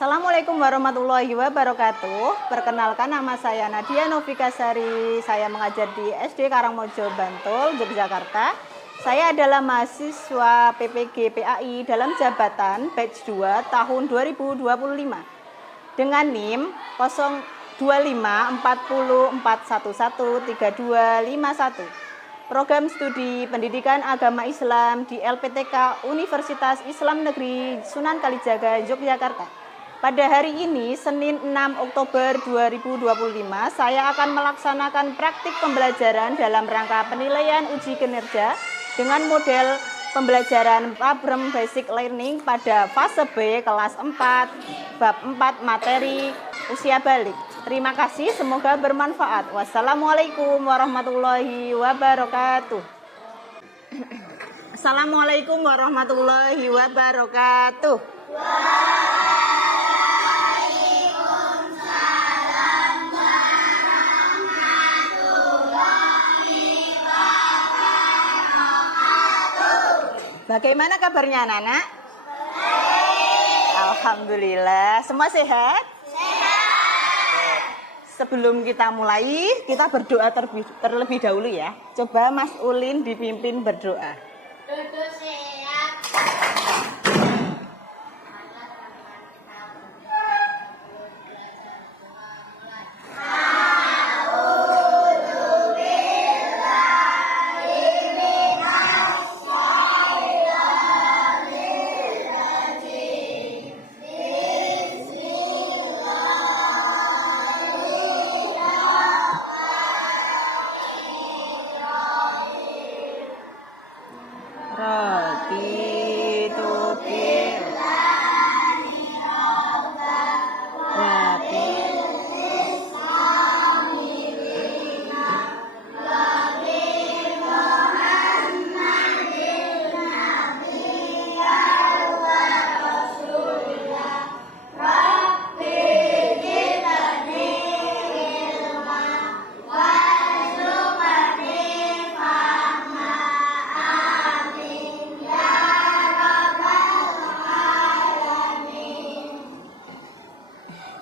Assalamualaikum warahmatullahi wabarakatuh. Perkenalkan, nama saya Nadia Novikasari. Saya mengajar di SD Karangmojo, Bantul, Yogyakarta. Saya adalah mahasiswa PPG PAI dalam jabatan batch 2 tahun 2025 dengan NIM 02540411321. Program studi pendidikan agama Islam di LPTK Universitas Islam Negeri Sunan Kalijaga, Yogyakarta. Pada hari ini, Senin 6 Oktober 2025, saya akan melaksanakan praktik pembelajaran dalam rangka penilaian uji kinerja dengan model pembelajaran Problem Basic Learning pada fase B kelas 4, bab 4 materi usia balik. Terima kasih, semoga bermanfaat. Wassalamualaikum warahmatullahi wabarakatuh. Assalamualaikum warahmatullahi wabarakatuh. Bagaimana kabarnya anak-anak? Alhamdulillah, semua sehat? Sehat. Sebelum kita mulai, kita berdoa terlebih dahulu ya. Coba Mas Ulin dipimpin berdoa. Duduk siap.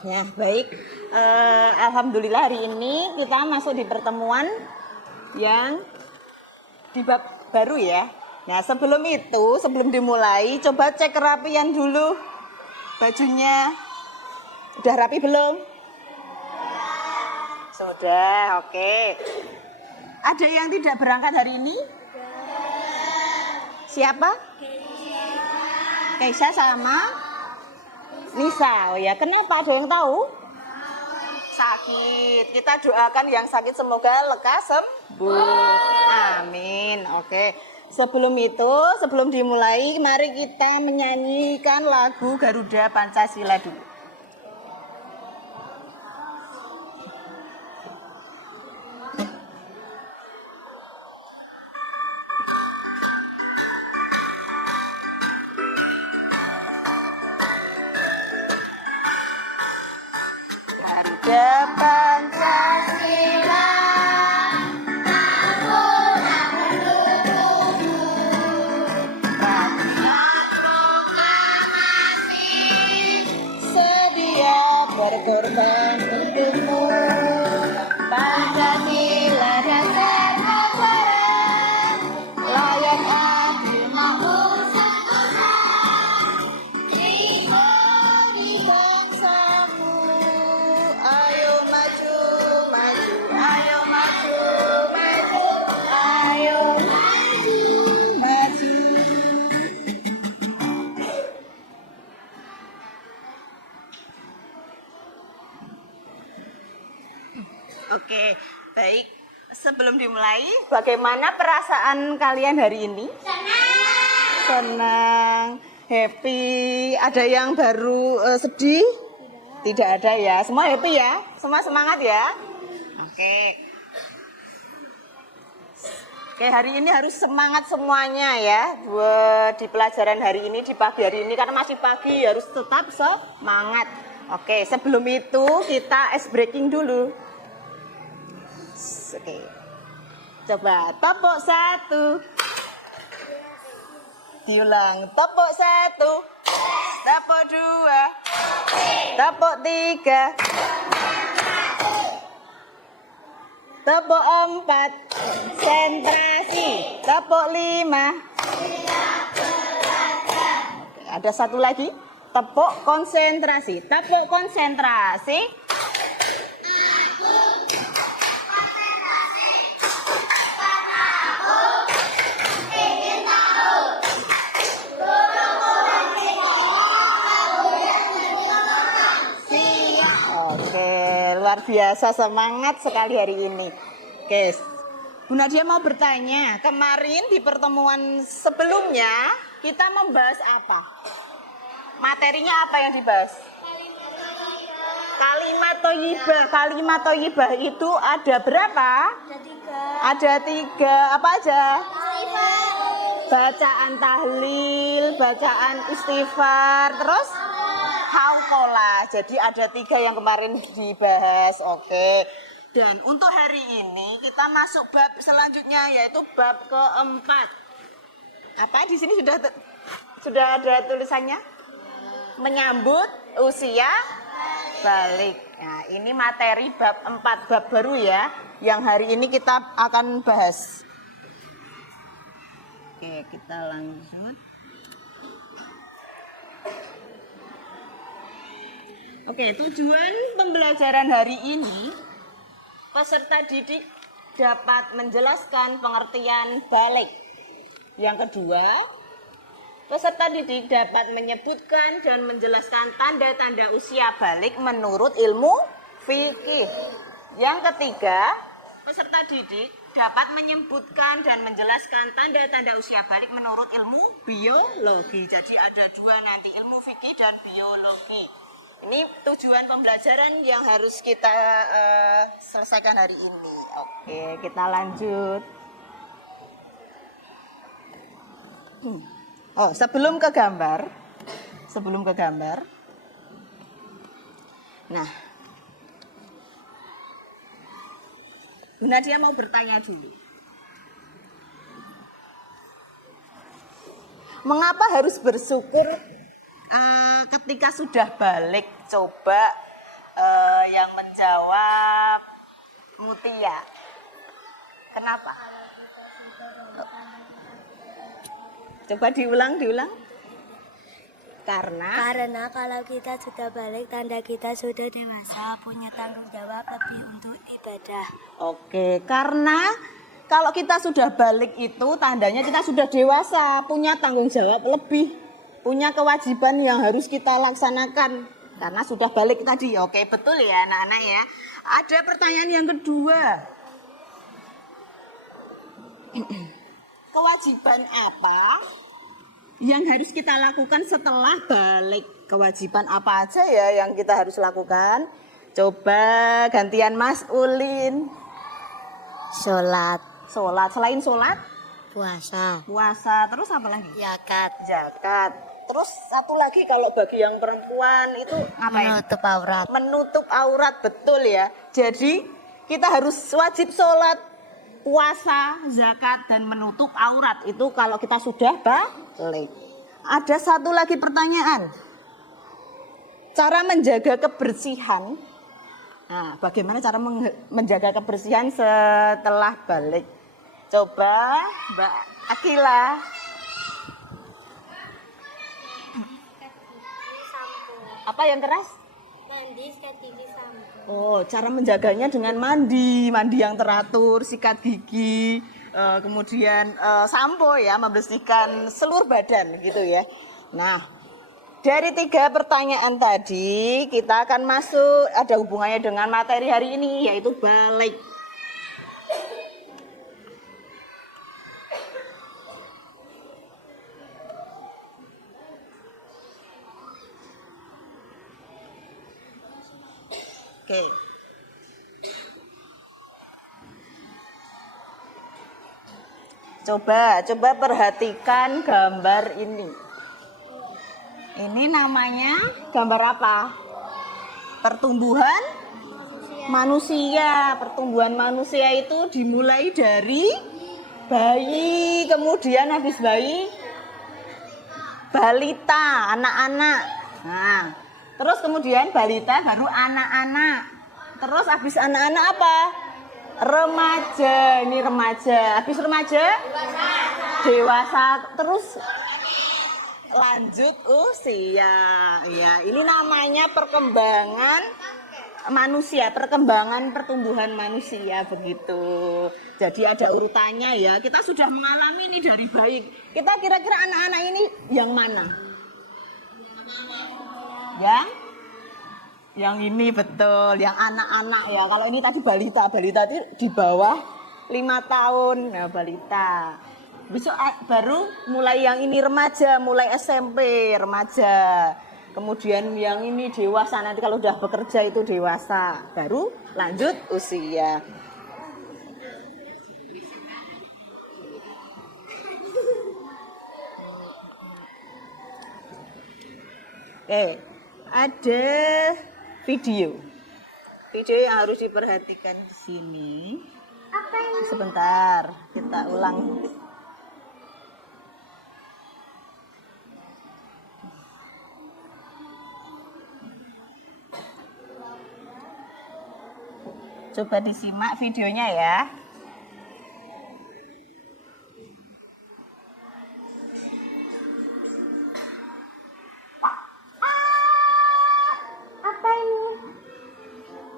Ya, baik. Alhamdulillah hari ini kita masuk di pertemuan yang di bab baru ya. Nah, sebelum dimulai, coba cek kerapian dulu bajunya. Udah rapi belum? Sudah, oke. Ada yang tidak berangkat hari ini? Siapa? Keisha sama Nisa. Oh ya, kenapa? Ada yang tahu? Sakit. Kita doakan yang sakit semoga lekas sembuh. Amin. Oke. Sebelum dimulai, mari kita menyanyikan lagu Garuda Pancasila dulu. Garuda Pancasila, sedia berkorban untukmu. Pancasila dasar negara, layak adil makmur sejahtera, diberi bangsamu. Ayo maju, maju, ayo maju, maju, ayo maju, maju. Oke, baik. Sebelum dimulai, bagaimana perasaan kalian hari ini? Senang, happy. Ada yang baru sedih? Tidak ada ya. Semua happy ya? Semua semangat ya? Oke. Oke, hari ini harus semangat semuanya ya. Di pelajaran hari ini, di pagi hari ini, karena masih pagi harus tetap semangat. Oke, sebelum itu kita ice breaking dulu. Oke, coba tepuk 1, diulang, tepuk 1, tepuk 2, Tepuk 3. Tepuk 4. Sentrasi. Tepuk 5. Oke, ada satu lagi. Tepuk konsentrasi. Tepuk konsentrasi. Oke, luar biasa, semangat sekali hari ini. Oke, Bu Nadia mau bertanya, kemarin di pertemuan sebelumnya kita membahas apa? Materinya apa yang dibahas? Kalimat thayyibah. Kalimat thayyibah itu ada berapa? Ada 3. Apa aja? Bacaan tahlil, bacaan istighfar, terus hauqolah. Jadi ada 3 yang kemarin dibahas. Oke. Dan untuk hari ini kita masuk bab selanjutnya, yaitu bab keempat. Apa di sini sudah ada tulisannya? Menyambut usia balik. Nah, ini materi bab 4, bab baru ya, yang hari ini kita akan bahas. Oke, kita lanjut. Oke, tujuan pembelajaran hari ini, peserta didik dapat menjelaskan pengertian balik. Yang kedua, peserta didik dapat menyebutkan dan menjelaskan tanda-tanda usia balik menurut ilmu fikih. Yang ketiga, peserta didik dapat menyebutkan dan menjelaskan tanda-tanda usia balik menurut ilmu biologi. Jadi ada 2 nanti, ilmu fikih dan biologi. Ini tujuan pembelajaran yang harus kita selesaikan hari ini. Oke, kita lanjut. Oh, sebelum ke gambar. Nah, Bu Nadia mau bertanya dulu. Mengapa harus bersyukur ketika sudah balik? Coba yang menjawab Mutia. Kenapa? Coba diulang. Karena kalau kita sudah balik, tanda kita sudah dewasa, punya tanggung jawab lebih untuk ibadah. Oke, karena kalau kita sudah balik itu tandanya kita sudah dewasa, punya tanggung jawab lebih, punya kewajiban yang harus kita laksanakan karena sudah balik tadi. Oke, betul ya anak-anak ya. Ada pertanyaan yang kedua. Kewajiban apa yang harus kita lakukan setelah balik? Kewajiban apa aja ya yang kita harus lakukan? Coba gantian Mas Ulin. Sholat, Selain sholat, puasa, terus apa lagi? zakat, Terus satu lagi kalau bagi yang perempuan itu apa ya? menutup aurat. Menutup aurat, betul ya. Jadi kita harus wajib sholat, puasa, zakat, dan menutup aurat. Itu kalau kita sudah balik. Ada satu lagi pertanyaan. Cara menjaga kebersihan. Nah, bagaimana cara menjaga kebersihan setelah balik? Coba Mbak Akila. Apa yang keras? Mandi, sikat gigi, sampo. Oh, cara menjaganya dengan mandi yang teratur, sikat gigi, kemudian sampo ya, membersihkan seluruh badan gitu ya. Nah, dari 3 pertanyaan tadi kita akan masuk, ada hubungannya dengan materi hari ini, yaitu balik. Oke. Coba perhatikan gambar ini. Ini namanya gambar apa? Pertumbuhan manusia. Pertumbuhan manusia itu dimulai dari bayi, kemudian habis bayi balita, anak-anak. Nah, Terus kemudian balita, baru anak-anak. Terus habis anak-anak apa? Remaja. Ini remaja. Habis remaja? Dewasa. Terus lanjut usia. Ya, ini namanya perkembangan manusia, perkembangan pertumbuhan manusia begitu. Jadi ada urutannya ya. Kita sudah mengalami ini dari bayi. Kita kira-kira anak-anak ini yang mana? Yang ini betul, yang anak-anak ya. Kalau ini tadi balita itu di bawah 5 tahun. Nah, balita. Besok baru mulai yang ini remaja, mulai SMP, remaja. Kemudian yang ini dewasa, nanti kalau udah bekerja itu dewasa. Baru lanjut usia. Oke, ada video yang harus diperhatikan di sini. Apa ini? Sebentar, kita ulang. Coba disimak videonya ya. Apa ini?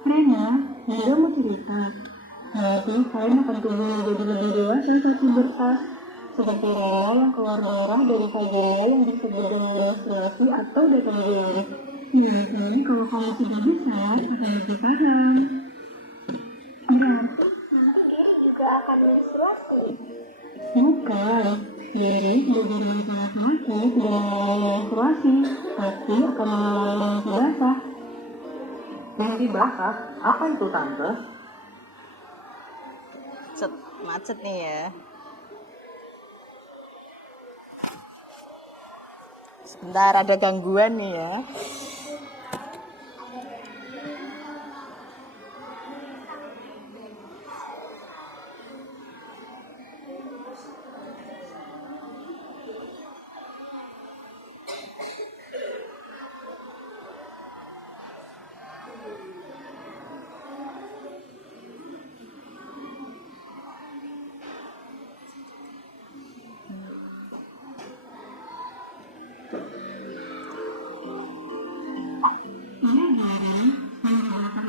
Rena, Nada mau cerita. Nanti kalian akan tumbuh menjadi lebih dewasa saat bertah. Seperti Rena yang keluar darah dari vaginnya yang disebut dengan menstruasi atau datang bulan. Nanti kalau kamu sudah besar, akan lebih paham. Berarti Juga akan menstruasi. bukan. Jadi, sebagai remaja laki-laki tidak mengalami menstruasi, tapi akan mengalami mimpi basah. Mimpi basah? Apa itu tante? Macet nih ya. Sebentar, ada gangguan nih ya.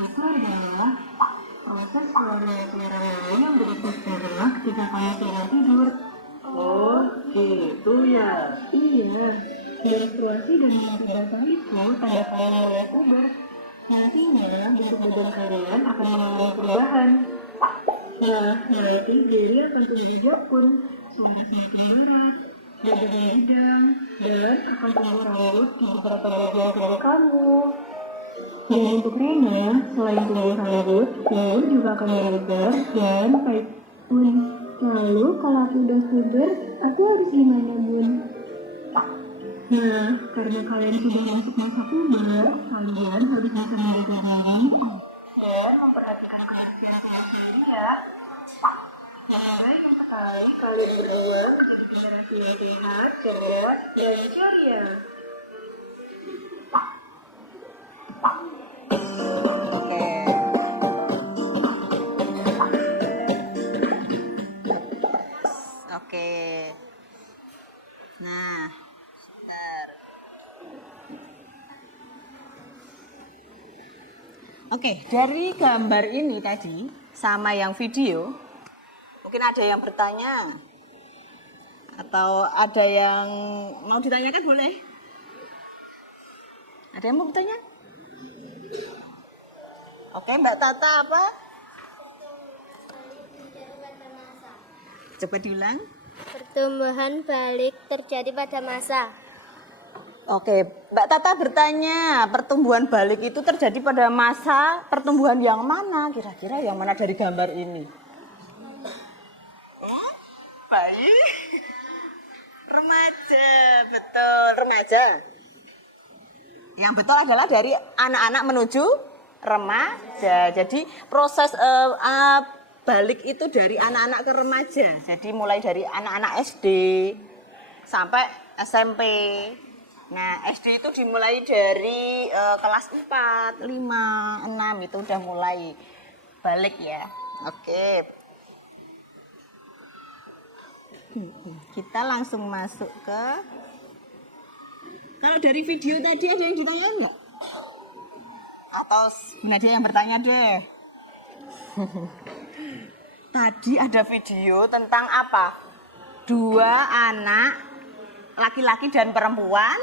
Itu adalah proses keluarnya cairan yang berikutnya ketika kamu tidak tidur. Oh, gitu ya. Iya, menstruasi dan mimpi basah itu tanda kalian mulai puber. Nantinya bentuk badan kalian akan mengalami perubahan. Nah, nanti jari akan tumbuh pun, suara semakin berat, dada bidang, dan akan tumbuh rambut di beberapa bagian tubuh kamu. Dan untuk Rena, selain tumbuh rambut, kulit juga akan melebar dan baik pun. Lalu kalau aku udah puber, aku harus gimana bun? Nah, karena kalian sudah masuk masa puber, kalian harus bisa menjaga diri dan memperhatikan kebersihan tubuh sendiri ya. Semoga yang sekali kalian berdua menjadi generasi yang sehat, cerdas, dan ceria. Oke. Oke. Nah, bentar. Oke, dari gambar ini tadi sama yang video, mungkin ada yang bertanya atau ada yang mau ditanyakan, boleh? Ada yang mau bertanya? Oke, Mbak Tata apa? Coba diulang. Pertumbuhan balik terjadi pada masa. Oke, Mbak Tata bertanya, pertumbuhan balik itu terjadi pada masa pertumbuhan yang mana? Kira-kira yang mana dari gambar ini? Bayi? Remaja, betul, remaja. Yang betul adalah dari anak-anak menuju remaja. Jadi proses balik itu dari anak-anak ke remaja. Jadi mulai dari anak-anak SD sampai SMP. Nah, SD itu dimulai dari kelas 4, 5, 6 itu udah mulai balik ya. Oke. Kita langsung masuk ke, kalau dari video tadi ada yang ditanyakan nggak? Atau Bu Nadia yang bertanya deh. Tadi ada video tentang apa? 2 anak laki-laki dan perempuan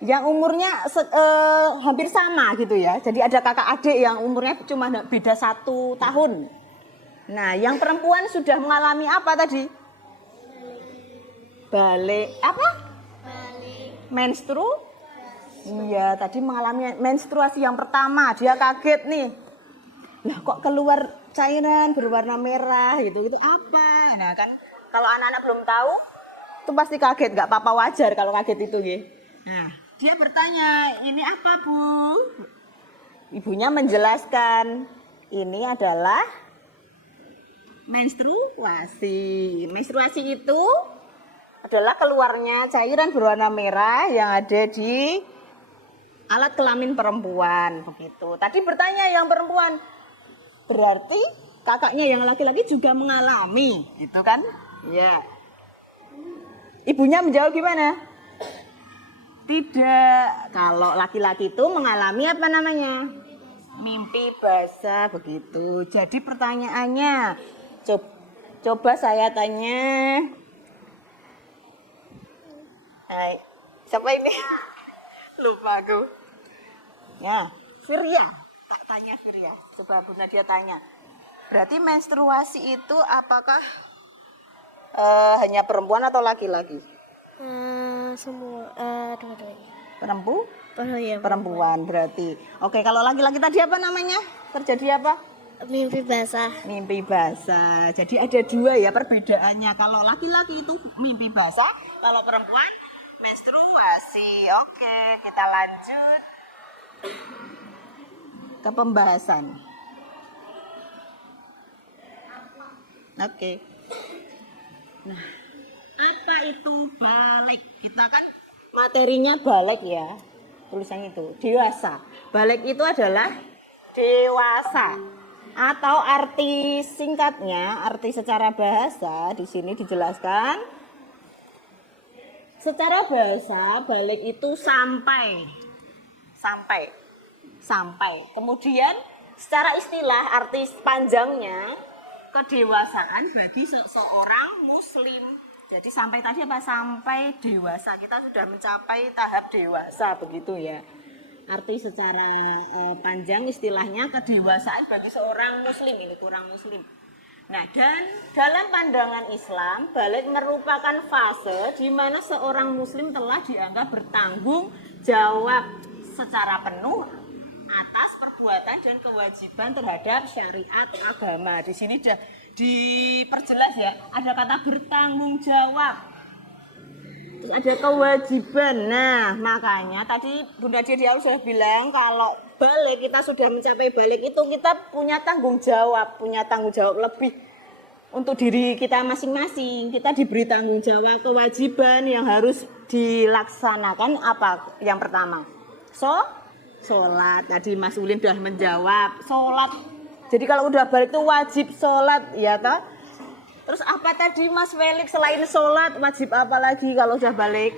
yang umurnya hampir sama gitu ya. Jadi ada kakak adik yang umurnya cuma beda 1 tahun. Nah, yang perempuan sudah mengalami apa tadi? Balik apa? Menstruasi. Iya, tadi mengalami menstruasi yang pertama. Dia kaget nih. Lah kok keluar cairan berwarna merah gitu. Itu apa? Nah, kan kalau anak-anak belum tahu, itu pasti kaget. Nggak apa-apa, wajar kalau kaget itu ya. Nah, dia bertanya, ini apa Bu? Ibunya menjelaskan, ini adalah menstruasi. Menstruasi itu adalah keluarnya cairan berwarna merah yang ada di alat kelamin perempuan begitu. Tadi bertanya yang perempuan, berarti kakaknya yang laki-laki juga mengalami, gitu kan? Ya. Ibunya menjawab gimana? Tidak. Kalau laki-laki itu mengalami apa namanya? Mimpi basah begitu. Jadi pertanyaannya, coba saya tanya. Hai, siapa ini? Lupa aku. Ya, Firya. Tak tanya Firya. Coba Bu Nadia tanya. Berarti menstruasi itu apakah hanya perempuan atau laki-laki? Semua dua-duanya. Perempuan berarti. Oke, kalau laki-laki tadi apa namanya? Terjadi apa? Mimpi basah. Mimpi basah. Jadi ada 2 ya perbedaannya. Kalau laki-laki itu mimpi basah, kalau perempuan menstruasi. Oke, kita lanjut ke pembahasan. Oke. Nah, apa itu balik? Kita kan materinya balik ya. Tulisannya itu dewasa. Balik itu adalah dewasa. Atau arti singkatnya, arti secara bahasa di sini dijelaskan. Secara bahasa, balik itu sampai. Kemudian secara istilah, arti panjangnya, kedewasaan bagi seseorang muslim. Jadi sampai tadi apa? Sampai dewasa. Kita sudah mencapai tahap dewasa begitu ya. Arti secara panjang istilahnya kedewasaan bagi seorang muslim, ini kurang muslim. Nah, dan dalam pandangan Islam, balik merupakan fase di mana seorang muslim telah dianggap bertanggung jawab secara penuh atas perbuatan dan kewajiban terhadap syariat agama. Di sini sudah diperjelas ya, ada kata bertanggung jawab. Terus ada kewajiban. Nah, makanya tadi Bunda Dia di awal sudah bilang kalau balik, kita sudah mencapai balik itu kita punya tanggung jawab lebih untuk diri kita masing-masing. Kita diberi tanggung jawab, kewajiban yang harus dilaksanakan apa? Yang pertama, sholat. Tadi Mas Ulin sudah menjawab, sholat. Jadi kalau udah balik itu wajib sholat, ya toh? Terus apa tadi Mas Felix, selain sholat wajib apa lagi kalau udah balik?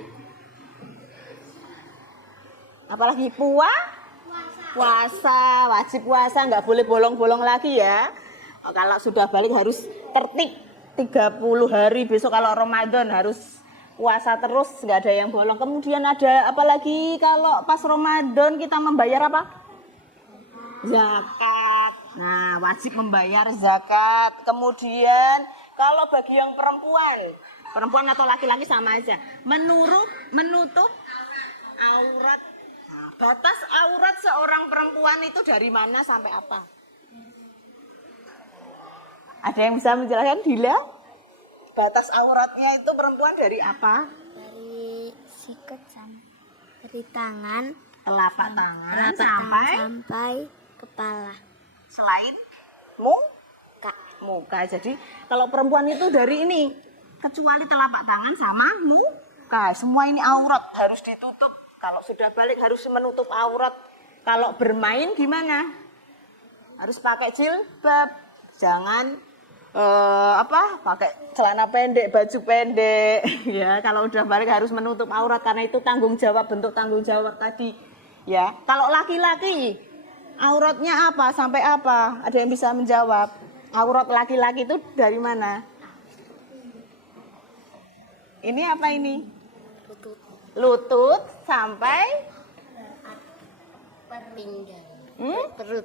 Apalagi puasa, wajib puasa, nggak boleh bolong-bolong lagi ya. Kalau sudah balik harus tertib 30 hari, besok kalau Ramadan harus puasa terus, nggak ada yang bolong. Kemudian ada apa lagi kalau pas Ramadan kita membayar apa? Zakat. Nah, wajib membayar zakat. Kemudian kalau bagi yang perempuan atau laki-laki sama aja, menutup aurat. Nah, batas aurat seorang perempuan itu dari mana sampai apa? Ada yang bisa menjelaskan, Dila? Batas auratnya itu perempuan dari apa? Dari sikat dari tangan, Telapak tangan sampai kepala. Selain muka. Jadi kalau perempuan itu dari ini, kecuali telapak tangan sama Nah, semua ini aurat harus ditutup. Kalau sudah balik harus menutup aurat. Kalau bermain gimana? Harus pakai jilbab. Jangan pakai celana pendek, baju pendek. Ya, kalau udah balik harus menutup aurat karena itu tanggung jawab, bentuk tanggung jawab tadi. Ya, kalau laki-laki auratnya apa sampai apa? Ada yang bisa menjawab? Aurat laki-laki itu dari mana? Ini apa ini? Lutut sampai perut.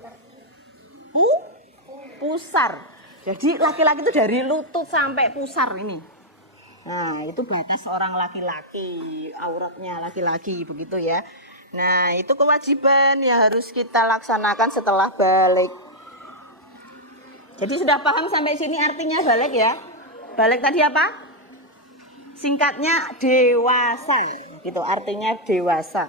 Pusar. Jadi laki-laki itu dari lutut sampai pusar ini. Nah, itu batas seorang laki-laki, auratnya laki-laki begitu ya. Nah, itu kewajiban yang harus kita laksanakan setelah balik. Jadi sudah paham sampai sini artinya balik ya? Balik tadi apa? Singkatnya dewasa, gitu artinya dewasa.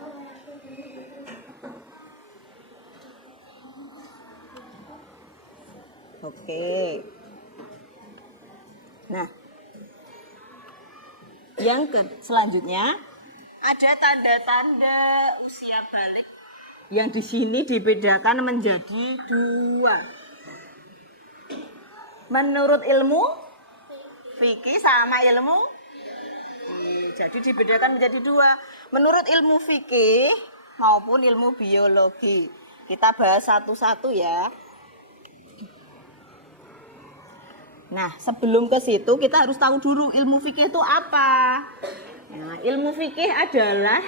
Oke. Nah, yang selanjutnya ada tanda-tanda usia balik yang di sini dibedakan menjadi 2. Menurut ilmu fikih sama ilmu jadi dibedakan menjadi 2. Menurut ilmu fikih maupun ilmu biologi. Kita bahas satu-satu ya. Nah, sebelum ke situ kita harus tahu dulu ilmu fikih itu apa. Nah, ilmu fikih adalah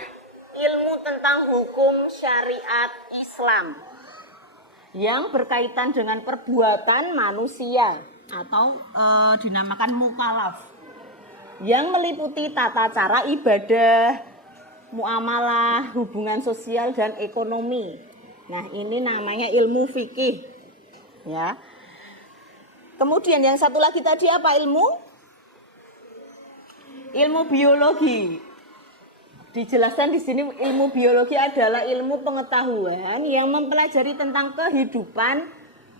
ilmu tentang hukum syariat Islam yang berkaitan dengan perbuatan manusia atau dinamakan mukallaf, yang meliputi tata cara ibadah, muamalah, hubungan sosial dan ekonomi. Nah, ini namanya ilmu fikih. Ya. Kemudian yang satu lagi tadi apa ilmu? Ilmu biologi. Dijelaskan di sini ilmu biologi adalah ilmu pengetahuan yang mempelajari tentang kehidupan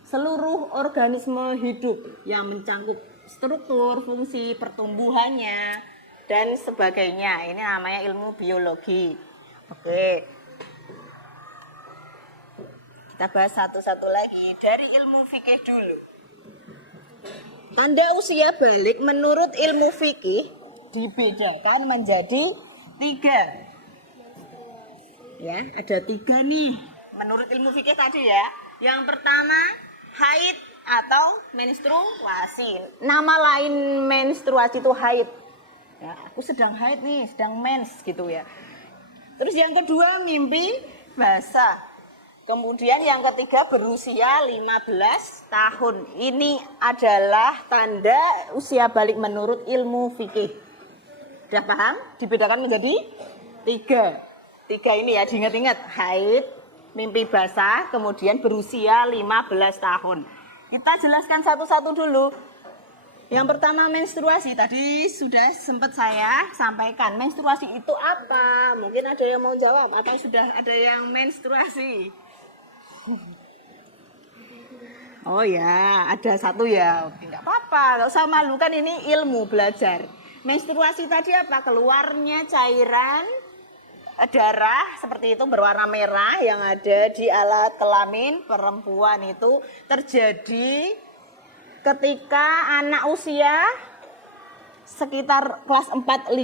seluruh organisme hidup yang mencangkup struktur, fungsi, pertumbuhannya dan sebagainya. Ini namanya ilmu biologi. Oke. Kita bahas satu-satu lagi dari ilmu fikih dulu. Tanda usia balik menurut ilmu fikih dibedakan menjadi 3. Ya, ada 3 nih. Menurut ilmu fikih tadi ya. Yang pertama, haid atau menstruasi. Nama lain menstruasi itu haid. Ya, aku sedang haid nih, sedang mens gitu ya. Terus yang kedua, mimpi basah. Kemudian yang ketiga berusia 15 tahun. Ini adalah tanda usia balik menurut ilmu fikih. Sudah paham? Dibedakan menjadi 3. 3 ini ya, diingat-ingat. Haid, mimpi basah, kemudian berusia 15 tahun. Kita jelaskan satu-satu dulu. Yang pertama menstruasi. Tadi sudah sempat saya sampaikan. Menstruasi itu apa? Mungkin ada yang mau jawab atau sudah ada yang menstruasi. Oh ya, ada satu ya. Oke, enggak apa-apa, enggak usah malu, kan ini ilmu belajar. Menstruasi tadi apa? Keluarnya cairan darah seperti itu berwarna merah yang ada di alat kelamin perempuan itu terjadi ketika anak usia sekitar kelas 4-5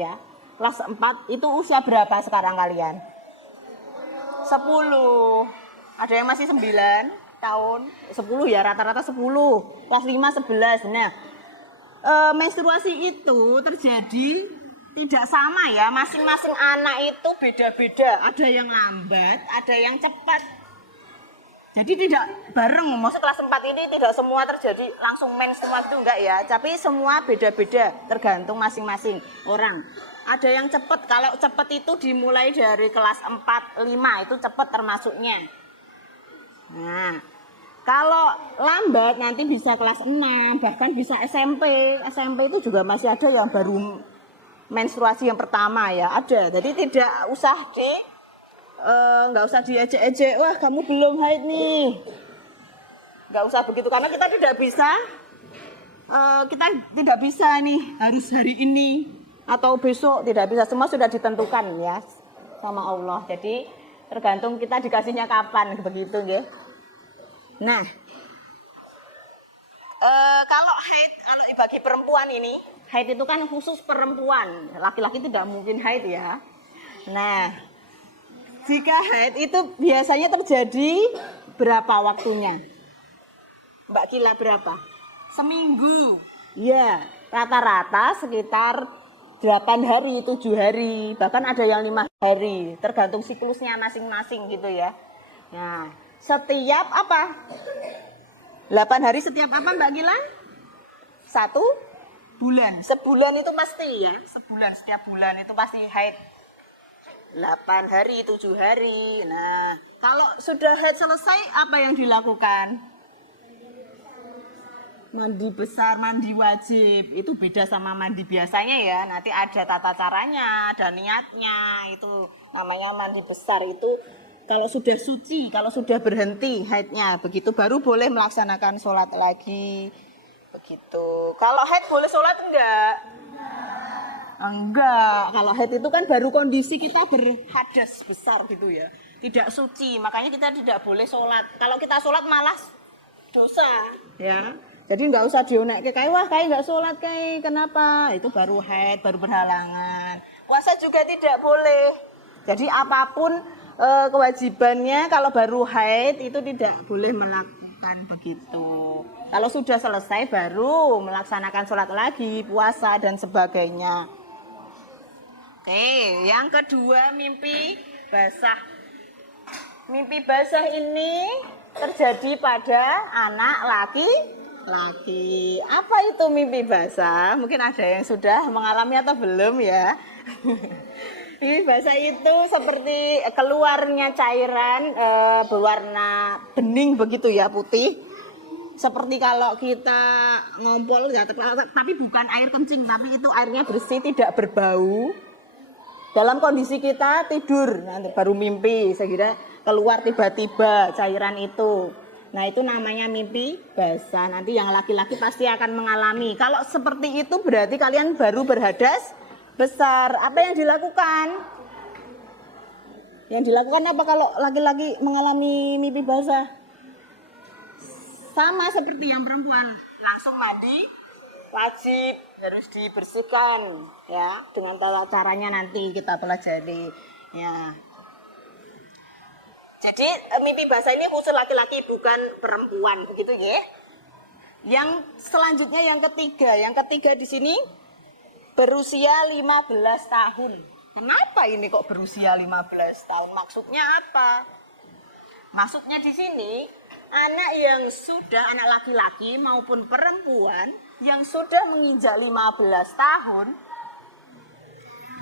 ya. Kelas 4 itu usia berapa sekarang kalian? 10. Ada yang masih 9 tahun, 10 ya, rata-rata 10. Kelas 5 11. Nah, menstruasi itu terjadi tidak sama ya, masing-masing anak itu beda-beda. Ada yang lambat, ada yang cepat. Jadi tidak bareng. Maksud kelas 4 ini tidak semua terjadi langsung menstruasi itu enggak ya, tapi semua beda-beda tergantung masing-masing orang. Ada yang cepat, kalau cepat itu dimulai dari kelas 4-5 itu cepat termasuknya. Nah, kalau lambat nanti bisa kelas 6, bahkan bisa SMP. SMP itu juga masih ada yang baru menstruasi yang pertama ya, ada. Jadi tidak usah nggak usah diejek-ejek, wah kamu belum haid nih. Nggak usah begitu, karena kita tidak bisa nih harus hari ini. atau besok, tidak bisa, semua sudah ditentukan ya sama Allah. Jadi tergantung kita dikasihnya kapan begitu ya. Nah, kalau haid, kalau bagi perempuan ini, haid itu kan khusus perempuan, laki-laki tidak mungkin haid ya. Nah, jika haid itu biasanya terjadi berapa waktunya? Mbak Kila berapa? Seminggu. Ya, rata-rata sekitar 8 hari, 7 hari, bahkan ada yang 5 hari, tergantung siklusnya masing-masing gitu ya. Nah, setiap apa? 8 hari setiap apa Mbak Gilang? 1 bulan. Sebulan itu pasti ya. Sebulan, setiap bulan itu pasti haid. 8 hari, 7 hari. Nah, kalau sudah haid selesai apa yang dilakukan? Mandi besar, mandi wajib. Itu beda sama mandi biasanya ya. Nanti ada tata caranya, ada niatnya. Itu namanya mandi besar itu kalau sudah suci, kalau sudah berhenti haidnya, begitu baru boleh melaksanakan sholat lagi, begitu. Kalau haid boleh sholat enggak? Enggak. Kalau haid itu kan baru kondisi kita berhadas besar gitu ya, tidak suci, makanya kita tidak boleh sholat. Kalau kita sholat malah dosa, ya. Jadi nggak usah dionek kayak wah kayak nggak sholat kayak kenapa? Itu baru haid, baru berhalangan. Puasa juga tidak boleh. Jadi apapun kewajibannya kalau baru haid itu tidak boleh melakukan begitu. Kalau sudah selesai baru melaksanakan sholat lagi, puasa dan sebagainya. Oke, yang kedua mimpi basah. Mimpi basah ini terjadi pada anak laki-laki. Apa itu mimpi basah? Mungkin ada yang sudah mengalami atau belum ya. Mimpi basah itu seperti keluarnya cairan berwarna bening begitu ya, putih. Seperti kalau kita ngompol ya, tapi bukan air kencing, tapi itu airnya bersih, tidak berbau. Dalam kondisi kita tidur, nanti baru mimpi, saya kira keluar tiba-tiba cairan itu. Nah itu namanya mimpi basah. Nanti yang laki-laki pasti akan mengalami. Kalau seperti itu berarti kalian baru berhadas besar. Apa yang dilakukan? Yang dilakukan apa kalau laki-laki mengalami mimpi basah? Sama seperti yang perempuan, langsung mandi, wajib harus dibersihkan ya, dengan tata caranya nanti kita pelajari ya. Jadi mimpi basah ini khusus laki-laki bukan perempuan begitu ya. Yang selanjutnya yang ketiga di sini berusia 15 tahun. Kenapa ini kok berusia 15 tahun? Maksudnya apa? Maksudnya di sini anak yang sudah, anak laki-laki maupun perempuan yang sudah menginjak 15 tahun,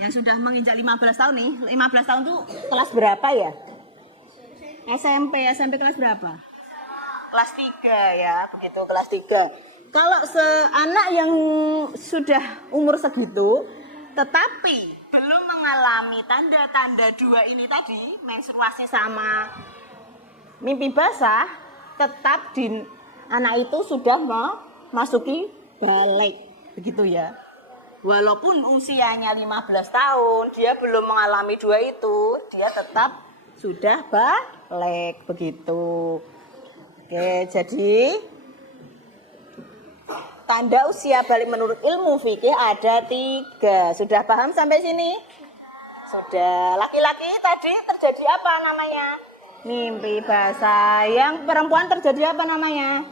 yang sudah menginjak 15 tahun nih, 15 tahun tuh kelas berapa ya? SMP kelas berapa? Kelas 3 ya, begitu kelas 3. Kalau anak yang sudah umur segitu tetapi belum mengalami tanda-tanda dua ini tadi, menstruasi sama mimpi basah, tetap anak itu sudah memasuki balik, begitu ya. Walaupun usianya 15 tahun, dia belum mengalami dua itu, dia tetap sudah balik, begitu. Oke, jadi tanda usia balik menurut ilmu fikih ada 3. Sudah paham sampai sini? Sudah. Laki-laki tadi terjadi apa namanya? Mimpi basah. Yang perempuan terjadi apa namanya?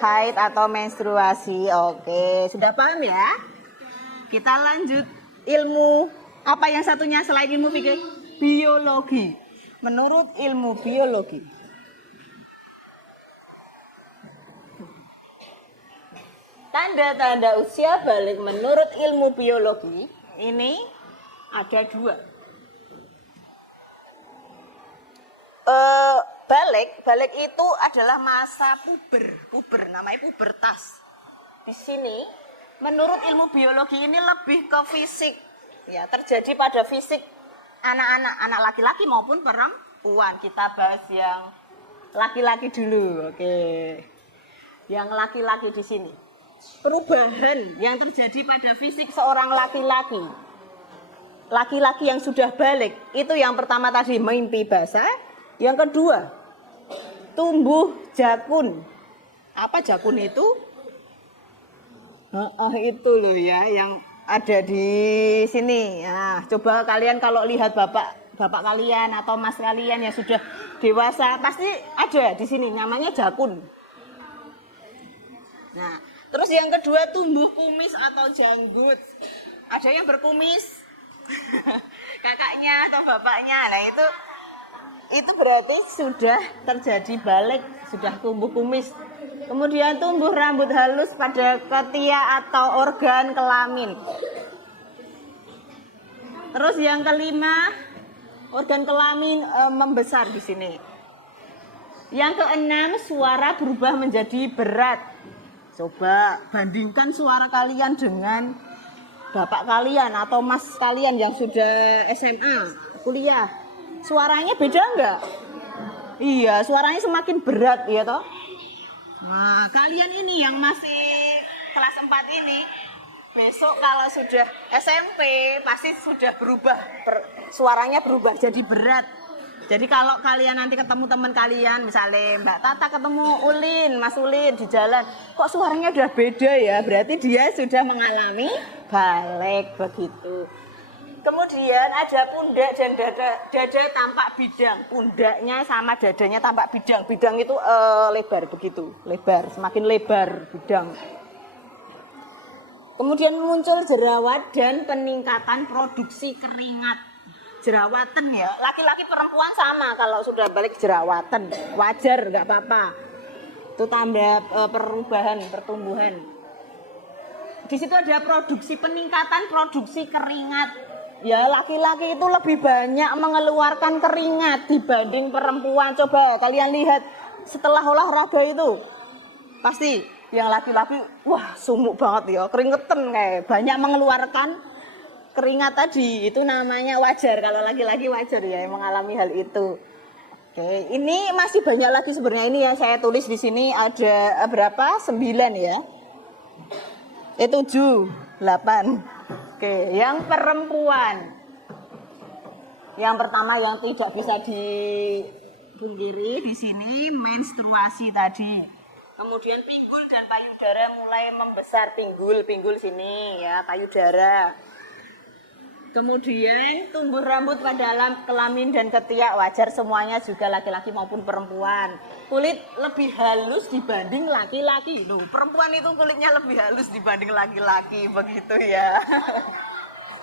Haid atau menstruasi. Oke, sudah paham ya? Kita lanjut ilmu apa yang satunya selain ilmu fikih? Biologi. Menurut ilmu biologi, tanda-tanda usia balik menurut ilmu biologi ini ada 2. Balik itu adalah masa puber, namanya pubertas. Di sini menurut ilmu biologi ini lebih ke fisik, ya, terjadi pada fisik anak laki-laki maupun perempuan. Kita bahas yang laki-laki dulu, oke. Yang laki-laki di sini perubahan yang terjadi pada fisik seorang laki-laki. Laki-laki yang sudah balik, itu yang pertama tadi mimpi basah, yang kedua tumbuh jakun. Apa jakun itu? Itu loh ya yang ada di sini. Nah, coba kalian kalau lihat bapak kalian atau mas kalian yang sudah dewasa pasti ada di sini namanya jakun. Nah, terus yang kedua tumbuh kumis atau janggut. Ada yang berkumis. Kakaknya atau bapaknya. Nah, itu berarti sudah terjadi balik, sudah tumbuh kumis. Kemudian tumbuh rambut halus pada ketiak atau organ kelamin. Terus yang kelima, organ kelamin membesar di sini. Yang keenam, suara berubah menjadi berat. Coba bandingkan suara kalian dengan bapak kalian atau mas kalian yang sudah SMA, kuliah. Suaranya beda enggak? Iya, suaranya semakin berat ya toh. Nah, kalian ini yang masih kelas 4 ini, besok kalau sudah SMP pasti sudah berubah, suaranya berubah jadi berat. Jadi kalau kalian nanti ketemu teman kalian, misalnya Mbak Tata ketemu Ulin, Mas Ulin di jalan, kok suaranya udah beda ya, berarti dia sudah mengalami balik begitu. Kemudian ada pundak dan dada tampak bidang. Pundaknya sama dadanya tampak bidang. Bidang itu lebar begitu, lebar, semakin lebar bidang. Kemudian muncul jerawat dan peningkatan produksi keringat. Jerawatan ya, laki-laki perempuan sama kalau sudah balik jerawatan, wajar nggak apa-apa. Itu tambah perubahan, pertumbuhan. Di situ ada peningkatan produksi keringat. Ya, laki-laki itu lebih banyak mengeluarkan keringat dibanding perempuan. Coba kalian lihat setelah olahraga itu, pasti yang laki-laki wah sumuk banget ya, keringetan kayak banyak mengeluarkan keringat tadi. Itu namanya wajar, kalau laki-laki wajar ya yang mengalami hal itu. Oke, ini masih banyak lagi sebenarnya. Ini yang saya tulis di sini ada berapa? 9 ya. 7, 8. Oke, yang perempuan. Yang pertama yang tidak bisa dipungkiri di sini menstruasi tadi. Kemudian pinggul dan payudara mulai membesar, pinggul sini ya, payudara. Kemudian tumbuh rambut pada kelamin dan ketiak, wajar semuanya juga laki-laki maupun perempuan. Kulit lebih halus dibanding laki-laki. Loh, perempuan itu kulitnya lebih halus dibanding laki-laki, begitu ya.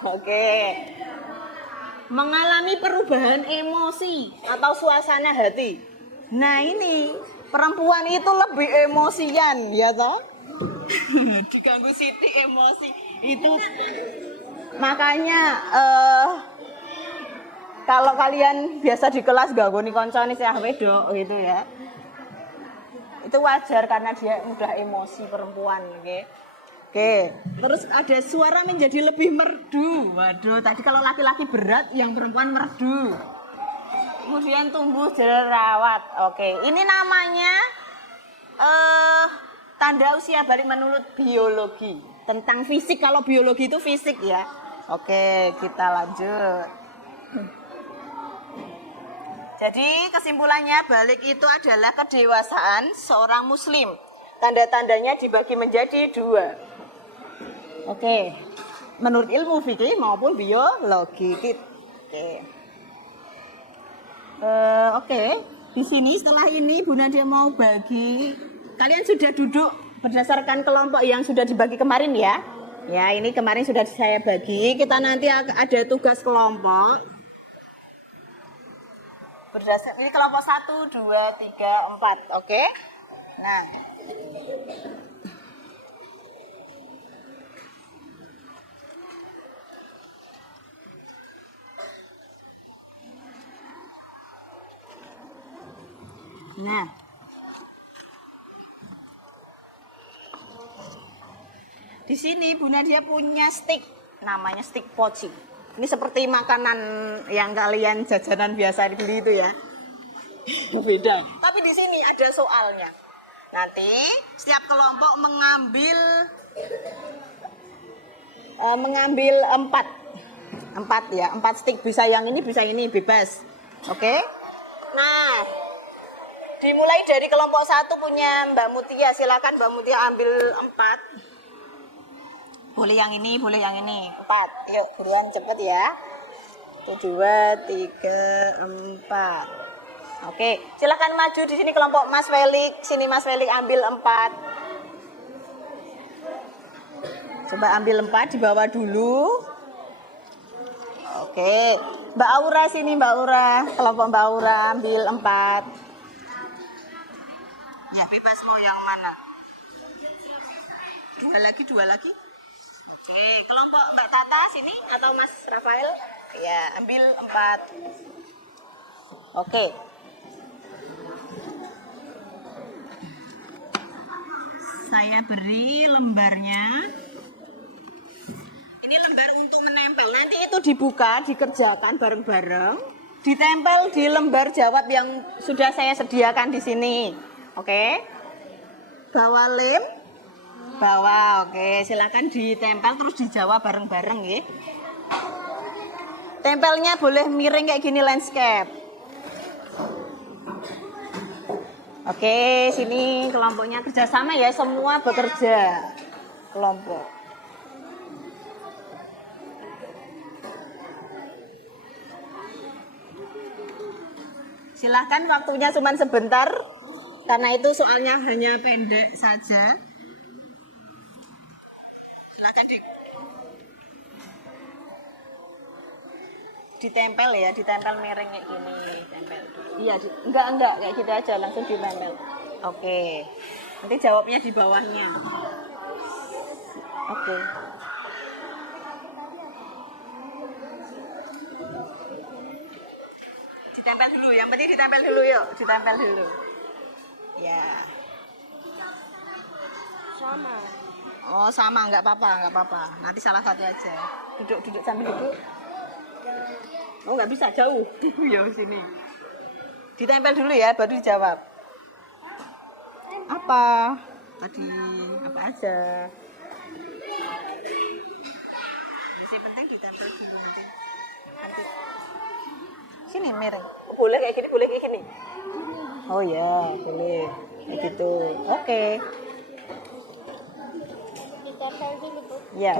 Oke. Mengalami perubahan emosi atau suasana hati. Nah, ini perempuan itu lebih emosian, ya toh? Diganggu sithik emosi itu. Makanya kalau kalian biasa di kelas ganggu koncone sih wedok gitu ya, itu wajar karena dia mudah emosi perempuan, oke. Terus ada suara menjadi lebih merdu. Waduh, tadi kalau laki-laki berat, yang perempuan merdu. Kemudian tumbuh jerawat. Oke, ini namanya tanda usia balik menurut biologi. Tentang fisik, kalau biologi itu fisik ya. Oke, kita lanjut. Jadi kesimpulannya balik itu adalah kedewasaan seorang muslim. Tanda-tandanya dibagi menjadi 2. Oke, menurut ilmu fikih maupun biologi. Oke, di sini setelah ini Bu Nadia mau bagi. Kalian sudah duduk berdasarkan kelompok yang sudah dibagi kemarin ya. Ya, ini kemarin sudah saya bagi. Kita nanti ada tugas kelompok. Berdasarkan ini kelompok 1, 2, 3, 4. Oke. Nah. Di sini Bu Nadia punya stick, namanya stick poci. Ini seperti makanan yang kalian jajanan biasa dibeli itu ya. Beda. Tapi di sini ada soalnya. Nanti setiap kelompok mengambil 4 ya, 4 stick, bisa yang ini bisa ini, bebas. Oke. Nah, dimulai dari kelompok 1 punya Mbak Mutia. Silakan Mbak Mutia ambil 4. Boleh yang ini, boleh yang ini. 4. Yuk, buruan cepet ya. 1, 2, 3, 4. Oke, silakan maju di sini kelompok Mas Felix. Sini Mas Felix ambil 4. Coba ambil 4 di bawah dulu. Oke, Mbak Aura sini Mbak Aura. Kelompok Mbak Aura ambil 4. Ya, bebas mau yang mana? 2 lagi, 2 lagi. Oke, kelompok Mbak Tata sini atau Mas Rafael? Ya, ambil 4. Oke. Saya beri lembarnya. Ini lembar untuk menempel. Nanti itu dibuka, dikerjakan bareng-bareng. Ditempel di lembar jawab yang sudah saya sediakan di sini. Oke. Bawa lem. Bawa. Oke, silakan ditempel terus dijawab bareng-bareng ya. Tempelnya boleh miring kayak gini landscape. Oke, sini kelompoknya kerjasama ya, semua bekerja kelompok. Silahkan, waktunya cuma sebentar, karena itu soalnya hanya pendek saja. Silahkan ditempel ya, ditempel miring kayak gini, tempel. Iya, enggak kayak gitu aja, langsung ditempel. Oke. Nanti jawabnya di bawahnya. Oke. Ditempel dulu, yang penting ditempel dulu yuk, ditempel dulu. Ya. Sama. Oh, sama, enggak apa-apa. Nanti salah satu aja. Duduk sambil duduk. Oh, nggak bisa, jauh. Ya, sini. Ditempel dulu ya, baru dijawab. Apa? Tadi apa aja? Yang penting ditempel dulu nanti. Sini miring. Boleh kayak gini, boleh kayak gini. Oh ya, boleh. Kayak gitu. Oke. Ditempel dulu, Bu. Ya.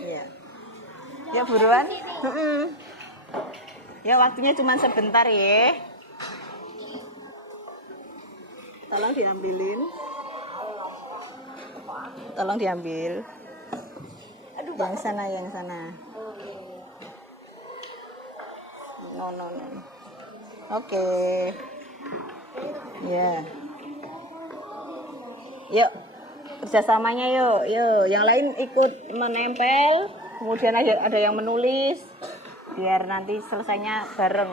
Ya. Ya buruan. Ya waktunya cuma sebentar ya. Tolong diambilin. Tolong diambil. Yang sana. No. Oke. Ya. Yuk. Kerjasamanya yuk. Yang lain ikut menempel. Kemudian ada yang menulis, biar nanti selesainya bareng.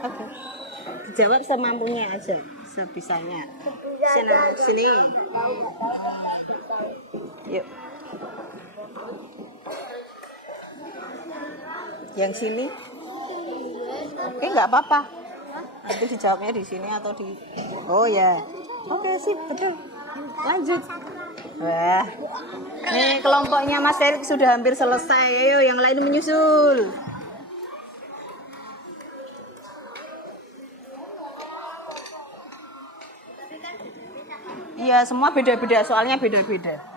Oke. Dijawab semampunya aja, sebisanya. Sini. Yuk. Yang sini. Oke, nggak apa-apa. Nanti dijawabnya di sini atau di. Oh ya. Oke, sip, betul. Lanjut. Wah. Nih kelompoknya Mas Erik sudah hampir selesai. Ayo yang lain menyusul. Iya, semua beda-beda, soalnya beda-beda.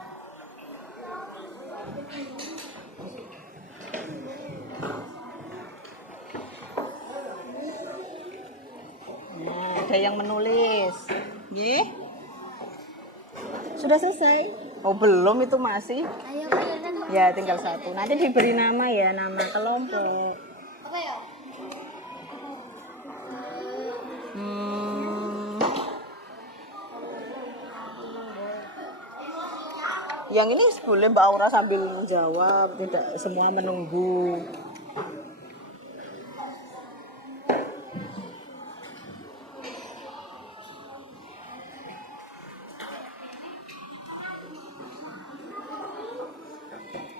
Ada yang menulis. Nggih. Sudah selesai? Oh, belum, itu masih. Ya, tinggal 1. Nanti diberi nama ya, nama kelompok. Apa ya? Yang ini boleh Mbak Aura sambil menjawab, tidak semua menunggu.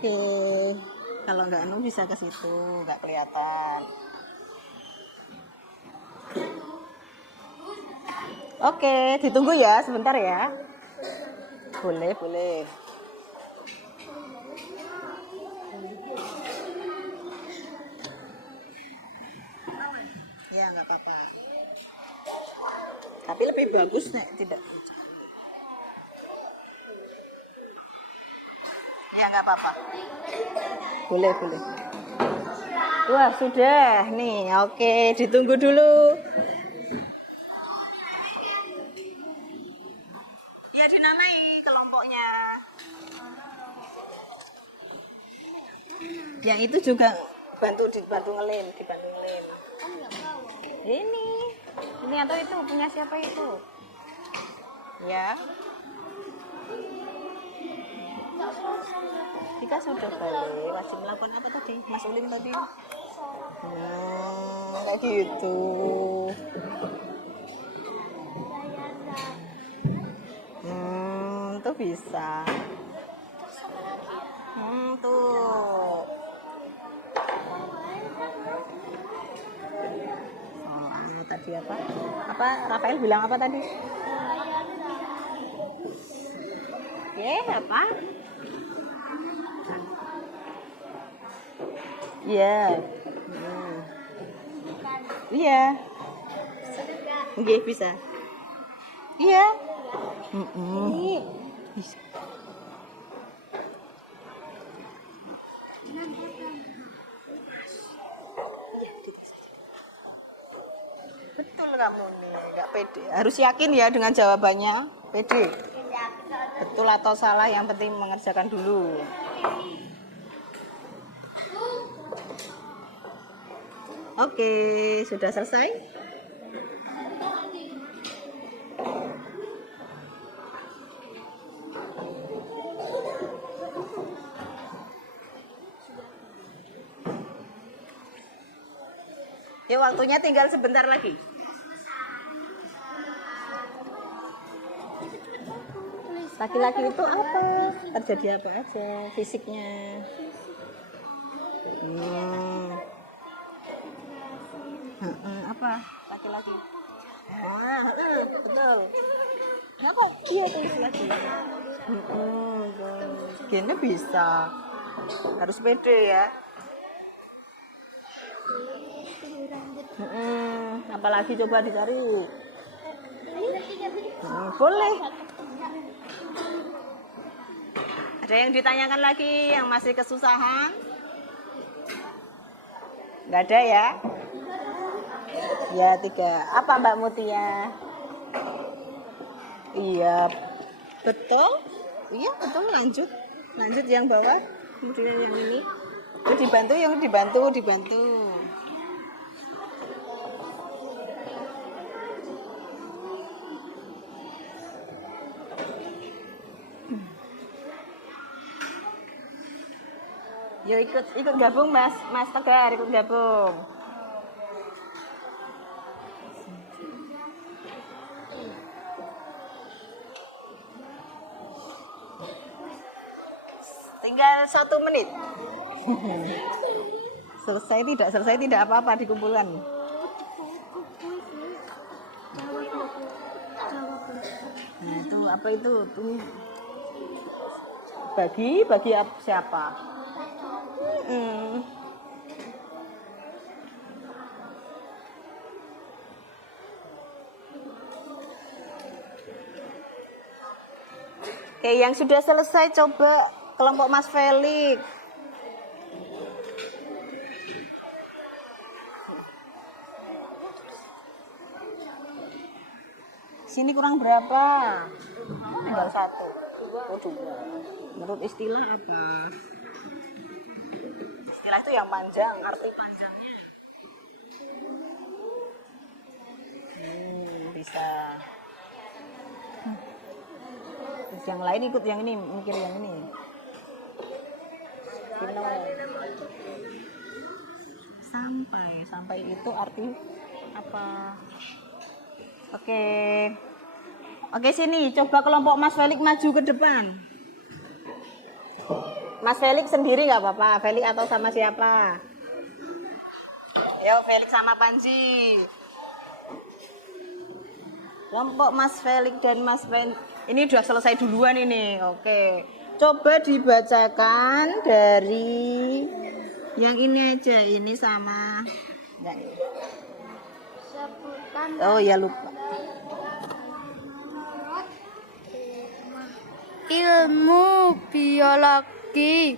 Oke. Kalau nggak anu bisa ke situ, nggak kelihatan. Oke, ditunggu ya sebentar ya. Boleh, boleh. Ya, nggak apa-apa. Tapi lebih bagus nih, tidak. Ya, nggak apa-apa. Boleh, boleh. Wah, sudah nih. Oke, ditunggu dulu. Ya, dinamai kelompoknya. Yang itu juga dibantu ngelem. Ini atau itu punya siapa itu? Ya. Jika sudah balik, wajib melakukan apa tadi? Mas Ulim tadi? Kayak gitu. Tuh bisa. Tuh. Tadi apa? Rafael bilang apa tadi? Apa? Iya. Iya. Oke, bisa. Iya. Bisa. Betul kamu nih, nggak pede. Harus yakin ya dengan jawabannya. Pede. Betul atau salah, yang penting mengerjakan dulu. Oke, sudah selesai? Ya, waktunya tinggal sebentar lagi. Laki-laki itu apa? Terjadi apa aja fisiknya? Apa laki-laki? Betul. Kenapa dia tuh laki? Gini bisa. Harus pede ya. Apalagi coba dicari. Boleh. Ada yang ditanyakan lagi yang masih kesusahan? Nggak ada ya? Ya, 3. Apa Mbak Mutia? Iya, betul. Iya, betul. Lanjut yang bawah. Kemudian yang ini. Dibantu. Yuk ikut gabung Mas Tegar, ikut gabung. Tinggal 1 menit. Selesai tidak apa-apa dikumpulkan. Nah, itu apa itu? Bagi siapa? Oke, yang sudah selesai coba kelompok Mas Felix. Sini kurang berapa? Tinggal 1. Oh, 2. Menurut istilah apa? Istilah itu yang panjang, arti panjangnya. Bisa. Terus yang lain ikut yang ini, mikir yang ini. Sampai itu arti apa? Oke, sini coba kelompok Mas Felix maju ke depan. Mas Felix sendiri nggak apa-apa. Felix atau sama siapa? Yo, Felix sama Panji. Kelompok Mas Felix dan Mas Pen. Ini udah selesai duluan ini. Oke. Coba dibacakan dari yang ini aja. Ini sama. Enggak ya? Sebutan Oh ya lupa. Ilmu biologi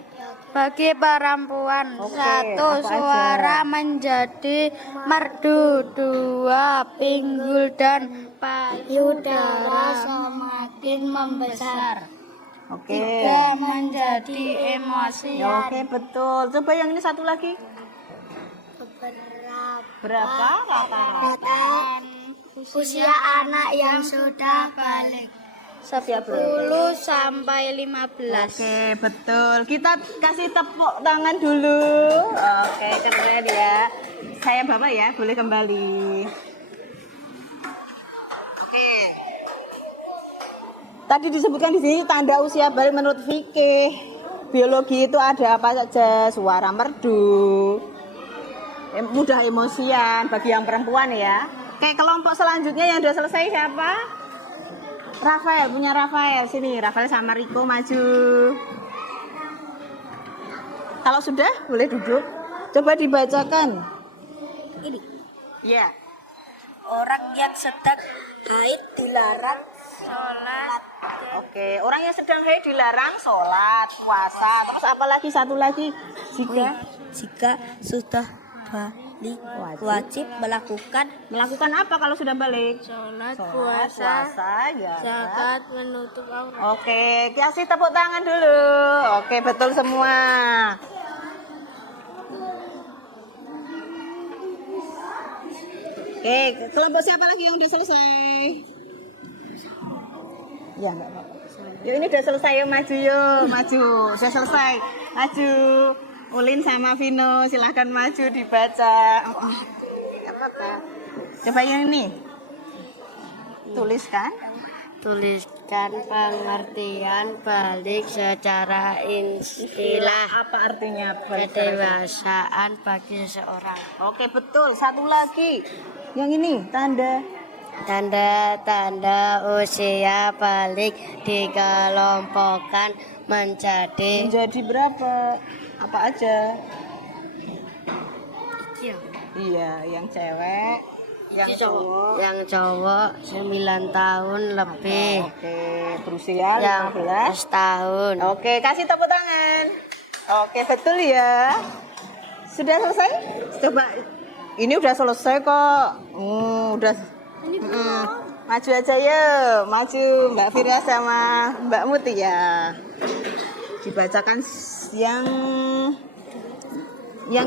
bagi perempuan. Oke, Satu, apa suara aja? menjadi merdu. Dua, pinggul dan payudara semakin membesar. Oke. Tiga, menjadi emosi. Ya, oke, betul. Coba yang ini satu lagi. Berapa rata-rata? Usia anak yang sudah balik. Siapa? 10 sampai 15. Oke, betul. Kita kasih tepuk tangan dulu. Oke, keren ya. Saya Bapak ya, boleh kembali. Oke. Tadi disebutkan di sini tanda usia balik menurut fikih. Biologi itu ada apa saja? Suara merdu. Mudah emosian bagi yang perempuan ya. Oke, kelompok selanjutnya yang udah selesai siapa? Rafael, punya Rafael. Sini, Rafael sama Riko maju. Kalau sudah, boleh duduk. Coba dibacakan. Ini. Iya. Orang yang sedang haid dilarang sholat. Oke, orang yang sedang haid dilarang sholat, puasa. Terus apa lagi? Satu lagi. Jika sudah balik wajib Melakukan apa kalau sudah balik? sholat, Puasa, ya. zakat, menutup aurat. Oke, kasih tepuk tangan dulu. Oke, betul semua. Oke, kelompok siapa lagi yang udah selesai? Ya, enggak apa-apa. Yuk, ini udah selesai, yuk maju yuk, maju. Udah selesai, maju. Ulin sama Vino, silahkan maju dibaca. Coba yang ini. Tuliskan. Tuliskan pengertian balik secara istilah Apa artinya? kedewasaan bagi seseorang. Oke, betul. Satu lagi. Yang ini, tanda. Tanda-tanda usia balik dikelompokkan menjadi Menjadi berapa? Apa aja? Iya, yang cewek, yang cowok. yang cowok 9 tahun lebih, Oke, berusia yang 15. tahun. Oke, kasih tepuk tangan. Oke, betul ya. Sudah selesai? Coba. Ini udah selesai kok. Udah. Maju aja ya. Maju Mbak Fira sama Mbak Muti ya. Dibacakan yang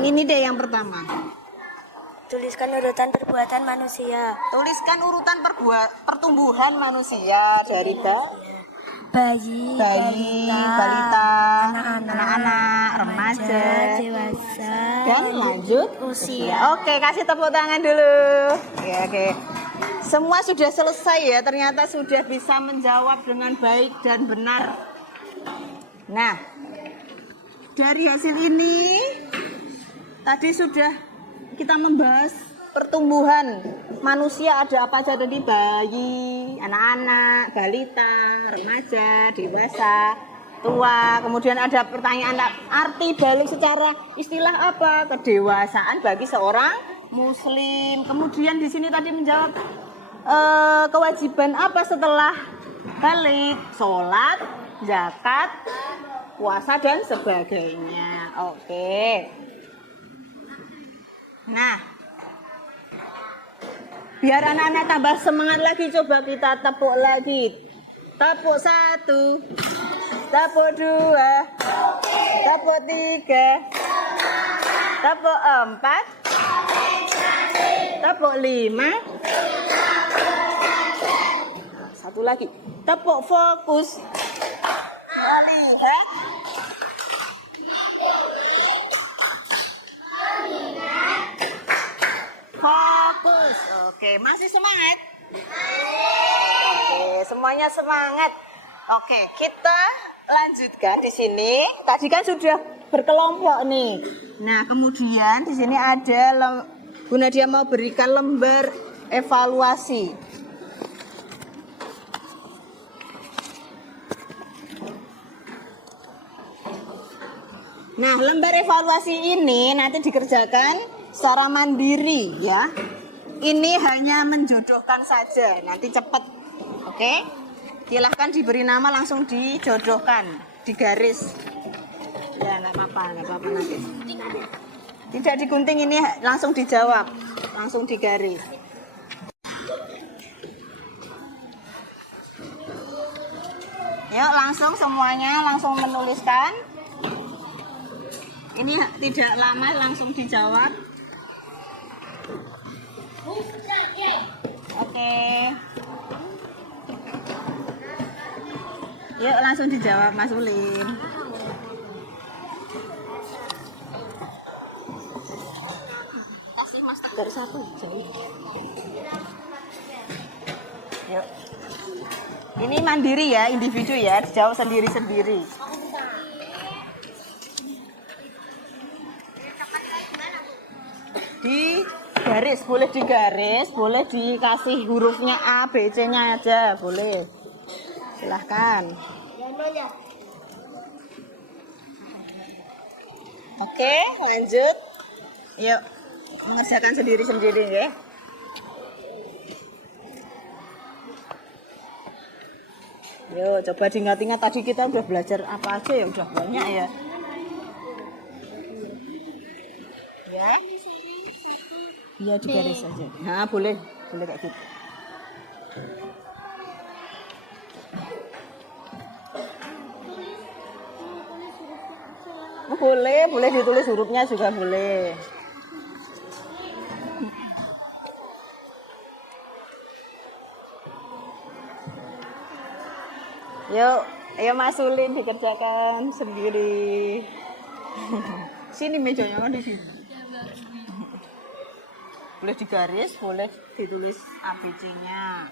ini deh, yang pertama. Tuliskan urutan perbuatan manusia. Tuliskan urutan pertumbuhan manusia dari Bayi, balita, anak-anak, remaja, dewasa, dan lanjut usia. Oke, kasih tepuk tangan dulu. Oke. Semua sudah selesai ya. Ternyata sudah bisa menjawab dengan baik dan benar. Nah, dari hasil ini tadi sudah kita membahas pertumbuhan manusia, ada apa aja tadi? Bayi, anak-anak, balita, remaja, dewasa, tua. Kemudian ada pertanyaan arti balik secara istilah apa? Kedewasaan bagi seorang muslim. Kemudian di sini tadi menjawab kewajiban apa setelah balik? Sholat, zakat, puasa dan sebagainya. Oke. Nah, biar anak-anak tambah semangat lagi, coba kita tepuk lagi. Tepuk 1, tepuk 2, tepuk 3, tepuk 4, tepuk 5. Satu lagi, tepuk fokus. Melihat. Fokus. Oke, masih semangat? Oke, semuanya semangat. Oke, kita lanjutkan di sini. Tadi kan sudah berkelompok nih. Nah, kemudian di sini ada Bu Nadia mau berikan lembar evaluasi. Nah, lembar evaluasi ini nanti dikerjakan secara mandiri ya. Ini hanya menjodohkan saja, nanti cepat. Oke? Silahkan diberi nama langsung dijodohkan, digaris. Ya, nggak apa-apa nanti. Tidak digunting, ini langsung dijawab, langsung digaris. Yuk, langsung semuanya langsung menuliskan. Ini tidak lama, langsung dijawab. Oke. Yuk, langsung dijawab, Mas Ulin. Kasih Mas Tegar satu, jauh. Yuk. Ini mandiri ya, individu ya, dijawab sendiri-sendiri. Digaris, boleh digaris, boleh dikasih hurufnya A, B, C-nya aja, boleh. Silahkan. Oke, lanjut. Yuk, mengerjakan sendiri-sendiri ya. Yuk, coba diingat-ingat tadi kita udah belajar apa aja ya, udah banyak ya. Ya. Iya, digaris aja. Nah, boleh kayak gitu. Oh, boleh ditulis hurufnya juga boleh. Yuk, ayo Mas Ulin dikerjakan sendiri. Sini mejanya di sini. Boleh digaris, boleh ditulis ABC-nya.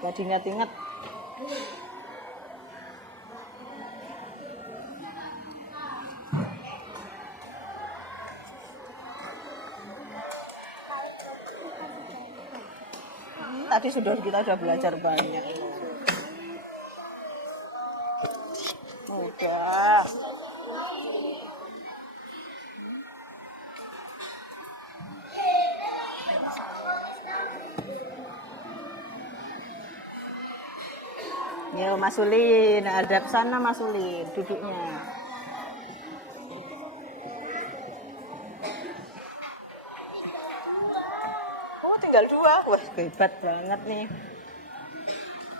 Gak diingat-ingat. Tadi kita sudah belajar banyak. Udah. Yo, Mas Ulin, ada ke sana Mas Ulin duduknya. Oh, tinggal 2. Wah, hebat banget nih.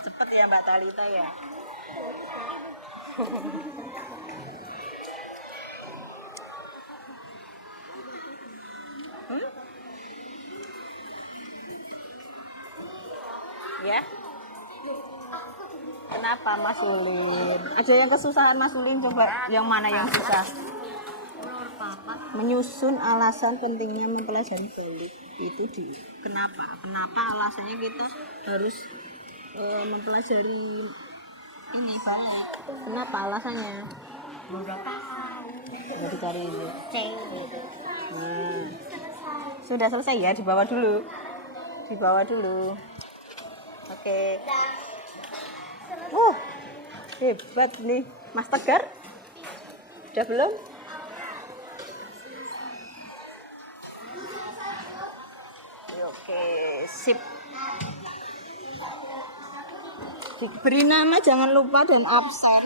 Cepet ya Mbak Talita ya. Ya. Kenapa Mas Ulin? Ada yang kesusahan Mas Ulin, coba yang mana yang susah? Menyusun alasan pentingnya mempelajari balik. Itu kenapa? Kenapa alasannya kita harus mempelajari ini balik? Kenapa alasannya? Udah tahu. Udah dicari ini. Sudah selesai ya, dibawa dulu. Oke. Hebat nih, Mas Tegar. Udah belum? Oke, sip. Diberi nama jangan lupa dan absen.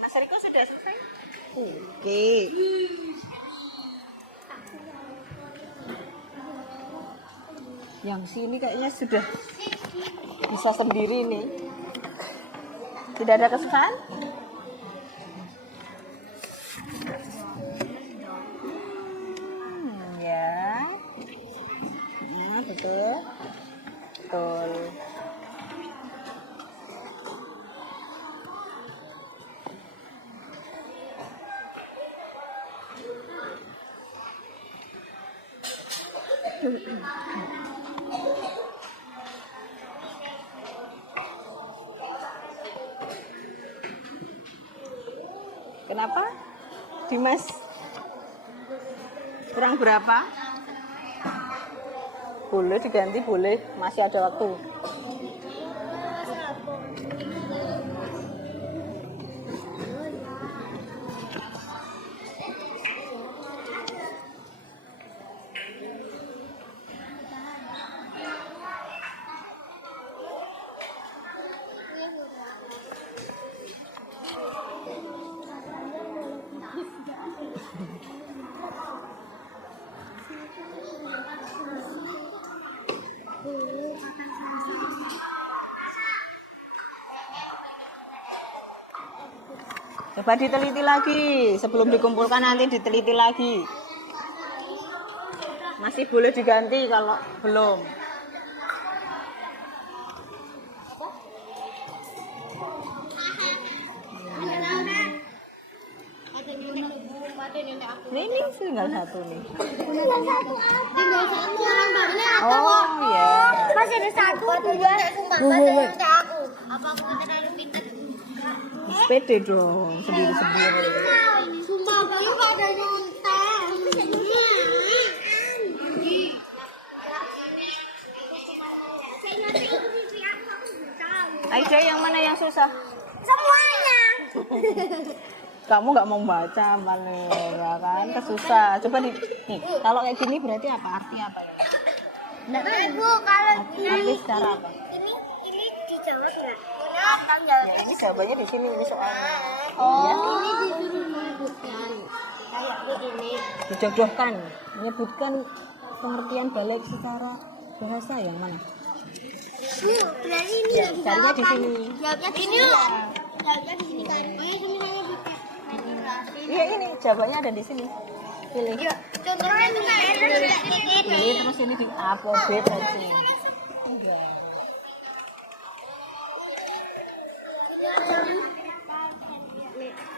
Mas Riko sudah selesai? Oke. Yang sini kayaknya sudah bisa sendiri nih. Tidak ada kesusahan? Ya. Nah, betul. Kenapa? Dimas? Kurang berapa? Boleh diganti, boleh. Masih ada waktu. Coba diteliti lagi, sebelum dikumpulkan nanti diteliti lagi. Masih boleh diganti kalau belum. Ini tinggal satu nih. Tinggal satu orang barunya Oh ya. masih ada satu dua masih ada aku. Apa aku terlalu pintar? Pede dong, sendiri-sendiri. Sumpah baru ada nyontek. Aida yang mana yang susah? Semuanya. Kamu nggak mau baca malah kan kesusah. Coba nih, kalau kayak gini berarti apa? Arti apa ya? Ibu kalau Arti secara apa? ini dijawab nggak? Benar kan jawab. Ya ini jawabannya di sini ini soalnya. Oh, Ya, ini disuruh menyebutkan kayak begini. dijodohkan, menyebutkan pengertian balik secara bahasa yang mana? Berarti ini Ya, carinya di sini. jawabnya di sini kan? Jawabnya di sini kan? Oh ya semuanya bukan. Iya ini jawabannya ada di sini. Pilih. Contohnya itu kayak Pilih terus ini di A atau B tadi. Enggak.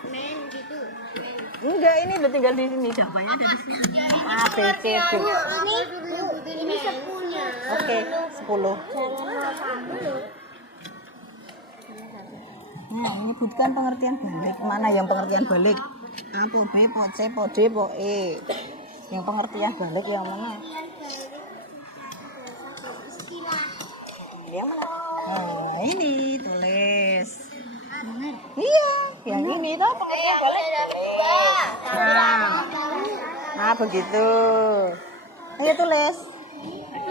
men gitu. Enggak, ini udah tinggal di sini. Jawabannya ada di sini. A, B, C, D. Ini sepuluh. Oke, 10. Nah, menyebutkan pengertian balik. Mana yang pengertian balik? A, po, B, po, C, po, D, po, E. Yang pengertian balik yang mana? Yang mana? Nah, ini tulis. Iya, yang ini tuh pengertian balik. Nah, begitu. Ayo tulis.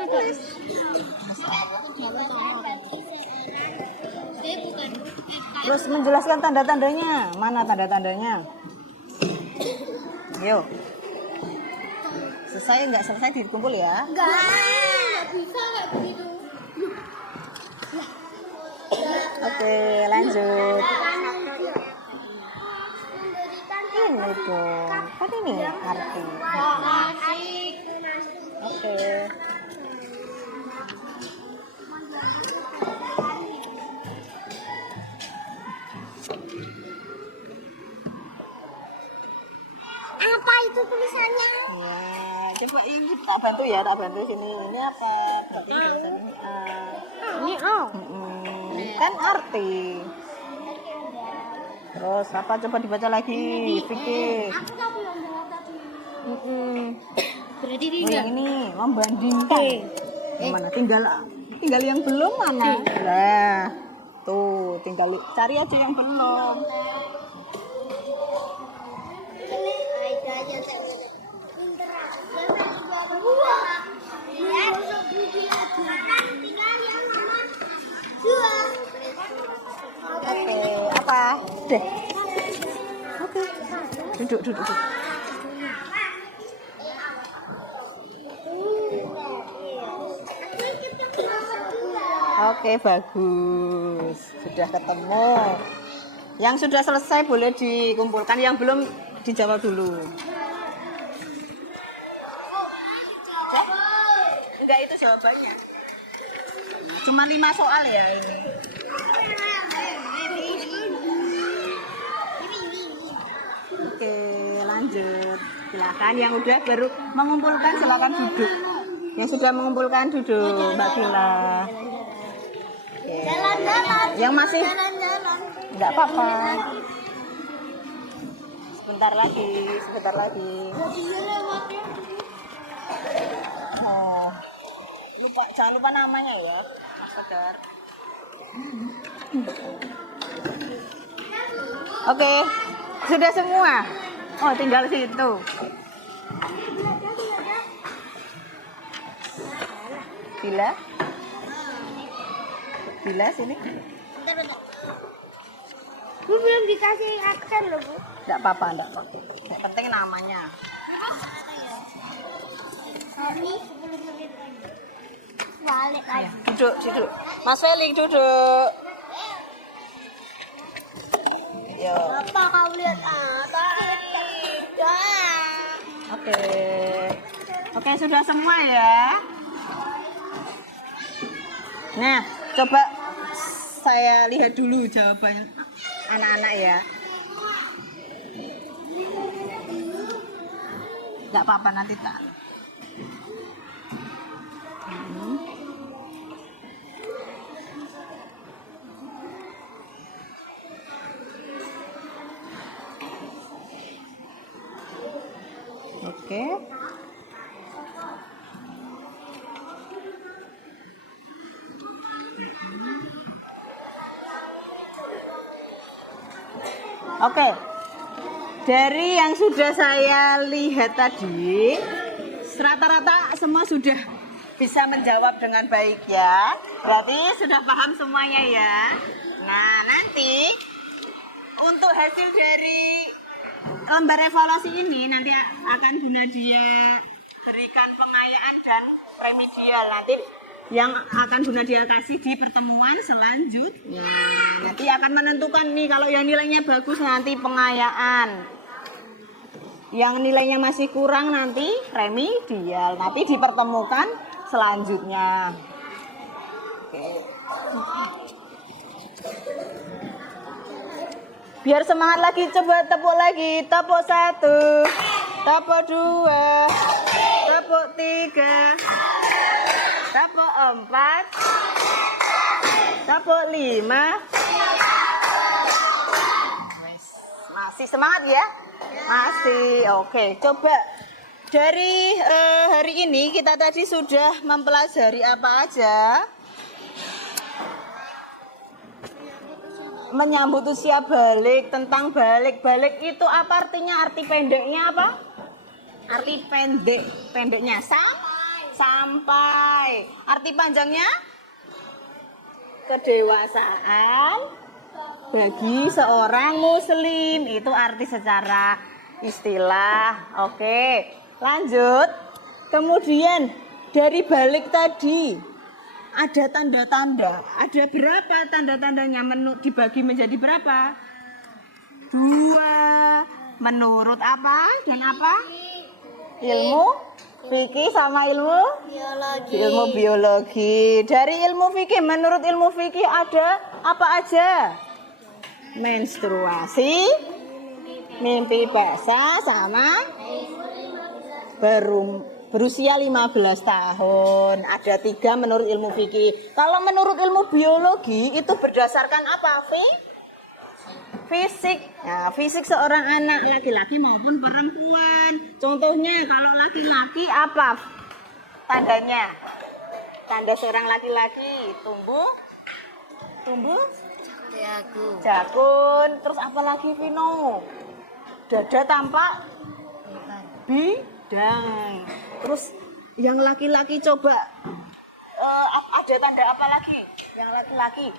Tulis. Terus menjelaskan tanda-tandanya. Mana tanda-tandanya? Yuk. Selesai nggak selesai dikumpul ya? Enggak bisa kayak begitu. Oke, lanjut. Memberikan Ini dong. Kan ini arti. asik. Oke. Apa itu tulisannya? Ya, coba ini tak bantu ya, tak bantu sini. Ini apa? Berarti tulisan ini A. Ini oh. Kan arti. Terus apa? Coba dibaca lagi. Pikir. Aku tahu yang jawab tadi. Berarti Oh, yang ini membandingkan. Yang mana? Tinggal yang belum mana? Nah, tuh tinggal cari aja yang belum. Itu aja pinter aku. Dua. Ya, tinggal yang nomor 2. Oke, apa? Deh. Oke. Duduk. Oke, bagus. Sudah ketemu. Yang sudah selesai boleh dikumpulkan, yang belum dijawab dulu. Enggak, itu jawabannya. Cuma 5 soal ya ini. Oke, lanjut. Silakan yang udah baru mengumpulkan silakan duduk. Yang sudah mengumpulkan duduk, Mbak Gila. Jalan-jalan. Yang masih Jalan-jalan. enggak apa-apa. Sebentar lagi, sebentar lagi. Oh. Lupa, jangan lupa namanya ya, Mas Tegar. Oke, sudah semua. Oh, tinggal situ. Bila? Bila sini? Bentar. Bu belum dikasih aksen loh, Bu. Enggak apa-apa, enggak apa-apa. Yang penting namanya. Hari 10 menit lagi. Balik Ya, lagi. duduk. Mas Feling duduk. Yo. Apa kau lihat apa? Tidak. Oke. Oke, sudah semua ya. Nah, coba saya lihat dulu jawaban anak-anak ya. Enggak apa-apa nanti tak. Oke. Oke. Dari yang sudah saya lihat tadi, rata-rata semua sudah bisa menjawab dengan baik ya. Berarti sudah paham semuanya ya. Nah, nanti untuk hasil dari lembar evaluasi ini nanti akan Bu Nadia berikan pengayaan dan remedial nanti yang akan Bu Nadia kasih di pertemuan selanjutnya. Nanti akan menentukan nih kalau yang nilainya bagus nanti pengayaan. Yang nilainya masih kurang nanti remedial. Nanti dipertemukan selanjutnya. Oke. Biar semangat lagi, coba tepuk lagi. Tepuk 1, tepuk 2, tepuk 3, tepuk 4, tepuk 5. Masih semangat ya? Masih. Oke, coba. Dari hari ini kita tadi sudah mempelajari apa aja? Menyambut usia balik, tentang balik itu apa artinya? Arti pendeknya apa? Arti pendeknya sampai. Arti panjangnya kedewasaan bagi seorang muslim, itu arti secara istilah. Oke, lanjut. Kemudian dari balik tadi ada tanda-tanda. Ada berapa tanda-tandanya? Dibagi menjadi berapa? 2. Menurut apa dan apa? Ilmu fikih sama ilmu Biologi. ilmu biologi. Dari ilmu fikih, menurut ilmu fikih ada apa aja? Menstruasi, mimpi basah, sama berusia 15 tahun. Ada 3 menurut ilmu fikih. Kalau menurut ilmu biologi itu berdasarkan apa, fisik. Nah, fisik seorang anak laki-laki maupun perempuan. Contohnya kalau laki-laki apa tandanya? Tanda seorang laki-laki tumbuh jagung. Terus apa lagi, Vino? Dada tampak bidang. Terus yang laki-laki coba ada tanda apa lagi? Yang laki-laki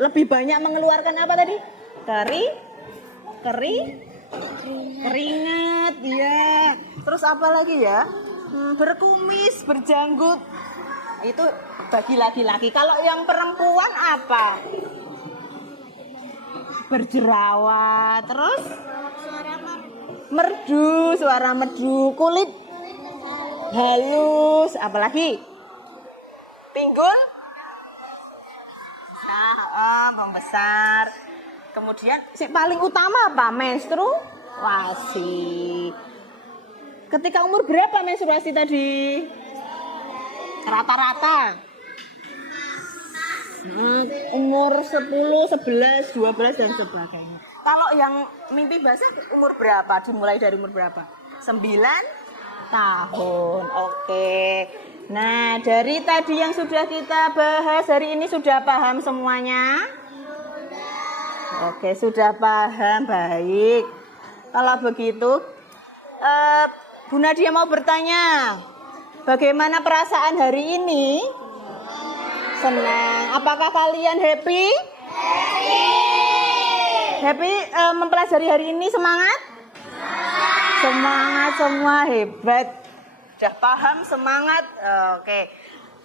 lebih banyak mengeluarkan apa tadi? Keringat, ya. Terus apa lagi ya? Berkumis, berjanggut. Itu bagi laki-laki. Kalau yang perempuan apa? Berjerawat. Terus suara merdu, kulit halus, apalagi pinggul membesar. Kemudian paling utama apa? Menstruasi. Ketika umur berapa menstruasi tadi? Rata-rata. Umur 10, 11, 12 dan sebagainya. Kalau yang mimpi basah umur berapa? Dimulai dari umur berapa? 9 tahun. Oke. Nah, dari tadi yang sudah kita bahas hari ini sudah paham semuanya? Oke, sudah paham. Baik. Kalau begitu, Bu Nadia mau bertanya, bagaimana perasaan hari ini? Senang. Apakah kalian happy? Happy mempelajari hari ini semangat? Semangat semua, hebat. Sudah paham, semangat. Oke.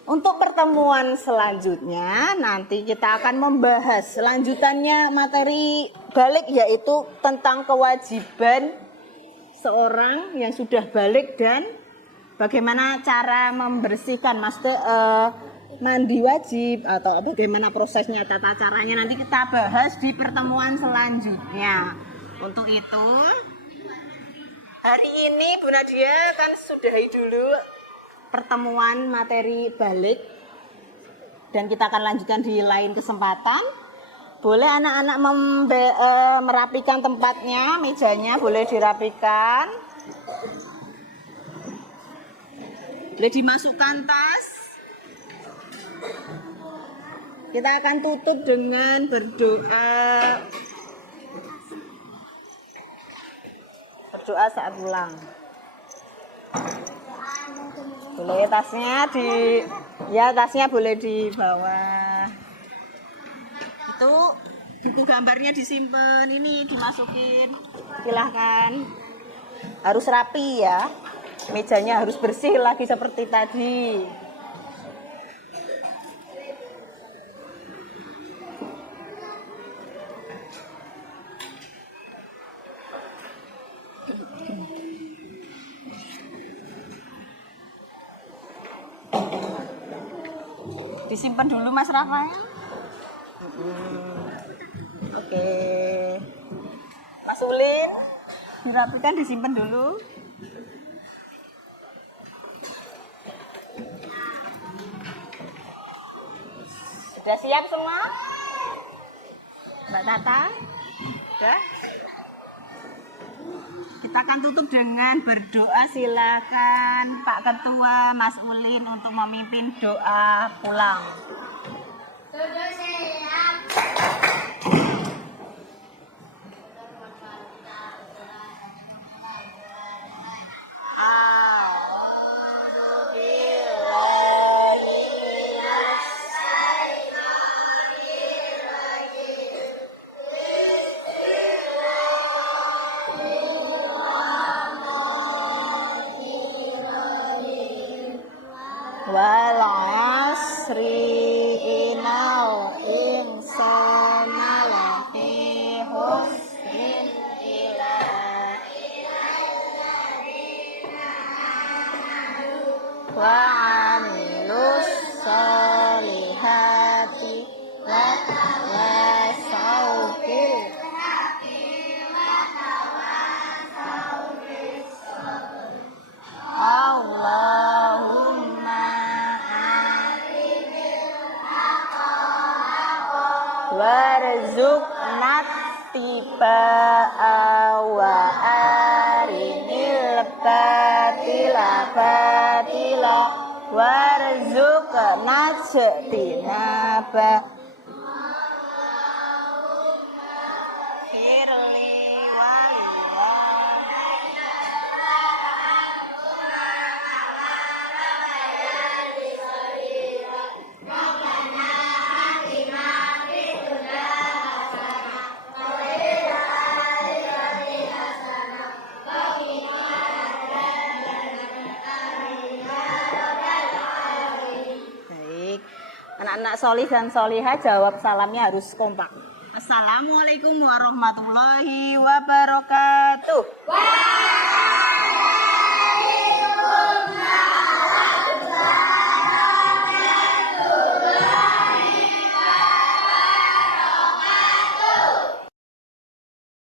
Untuk pertemuan selanjutnya nanti kita akan membahas selanjutannya materi balik, yaitu tentang kewajiban seorang yang sudah balik dan bagaimana cara membersihkan, maksudnya mandi wajib atau bagaimana prosesnya, tata caranya nanti kita bahas di pertemuan selanjutnya. Untuk itu hari ini Bu Nadia akan sudahi dulu pertemuan materi balik dan kita akan lanjutkan di lain kesempatan. Boleh anak-anak merapikan tempatnya, mejanya boleh dirapikan. Boleh dimasukkan tas. Kita akan tutup dengan berdoa. Berdoa saat pulang. Boleh tasnya tasnya boleh dibawa. Itu buku gambarnya disimpan, ini dimasukin. Silahkan. Harus rapi ya. Mejanya harus bersih lagi seperti tadi. Disimpan dulu Mas Rafael. Oke. Mas Ulin, dirapikan, disimpan dulu. Sudah siap semua? Mbak Tata? Sudah? Kita akan tutup dengan berdoa. Silakan Pak Ketua Mas Ulin untuk memimpin doa pulang. Wal asri innal insana lafi husnin illa wa amilus solihati wa tawassaw Allahumma warzuqna tibaa wa arinil batila batila warzuqna jinaba firli anak-anak solih dan solihah jawab salamnya harus kompak. Assalamualaikum warahmatullahi wabarakatuh.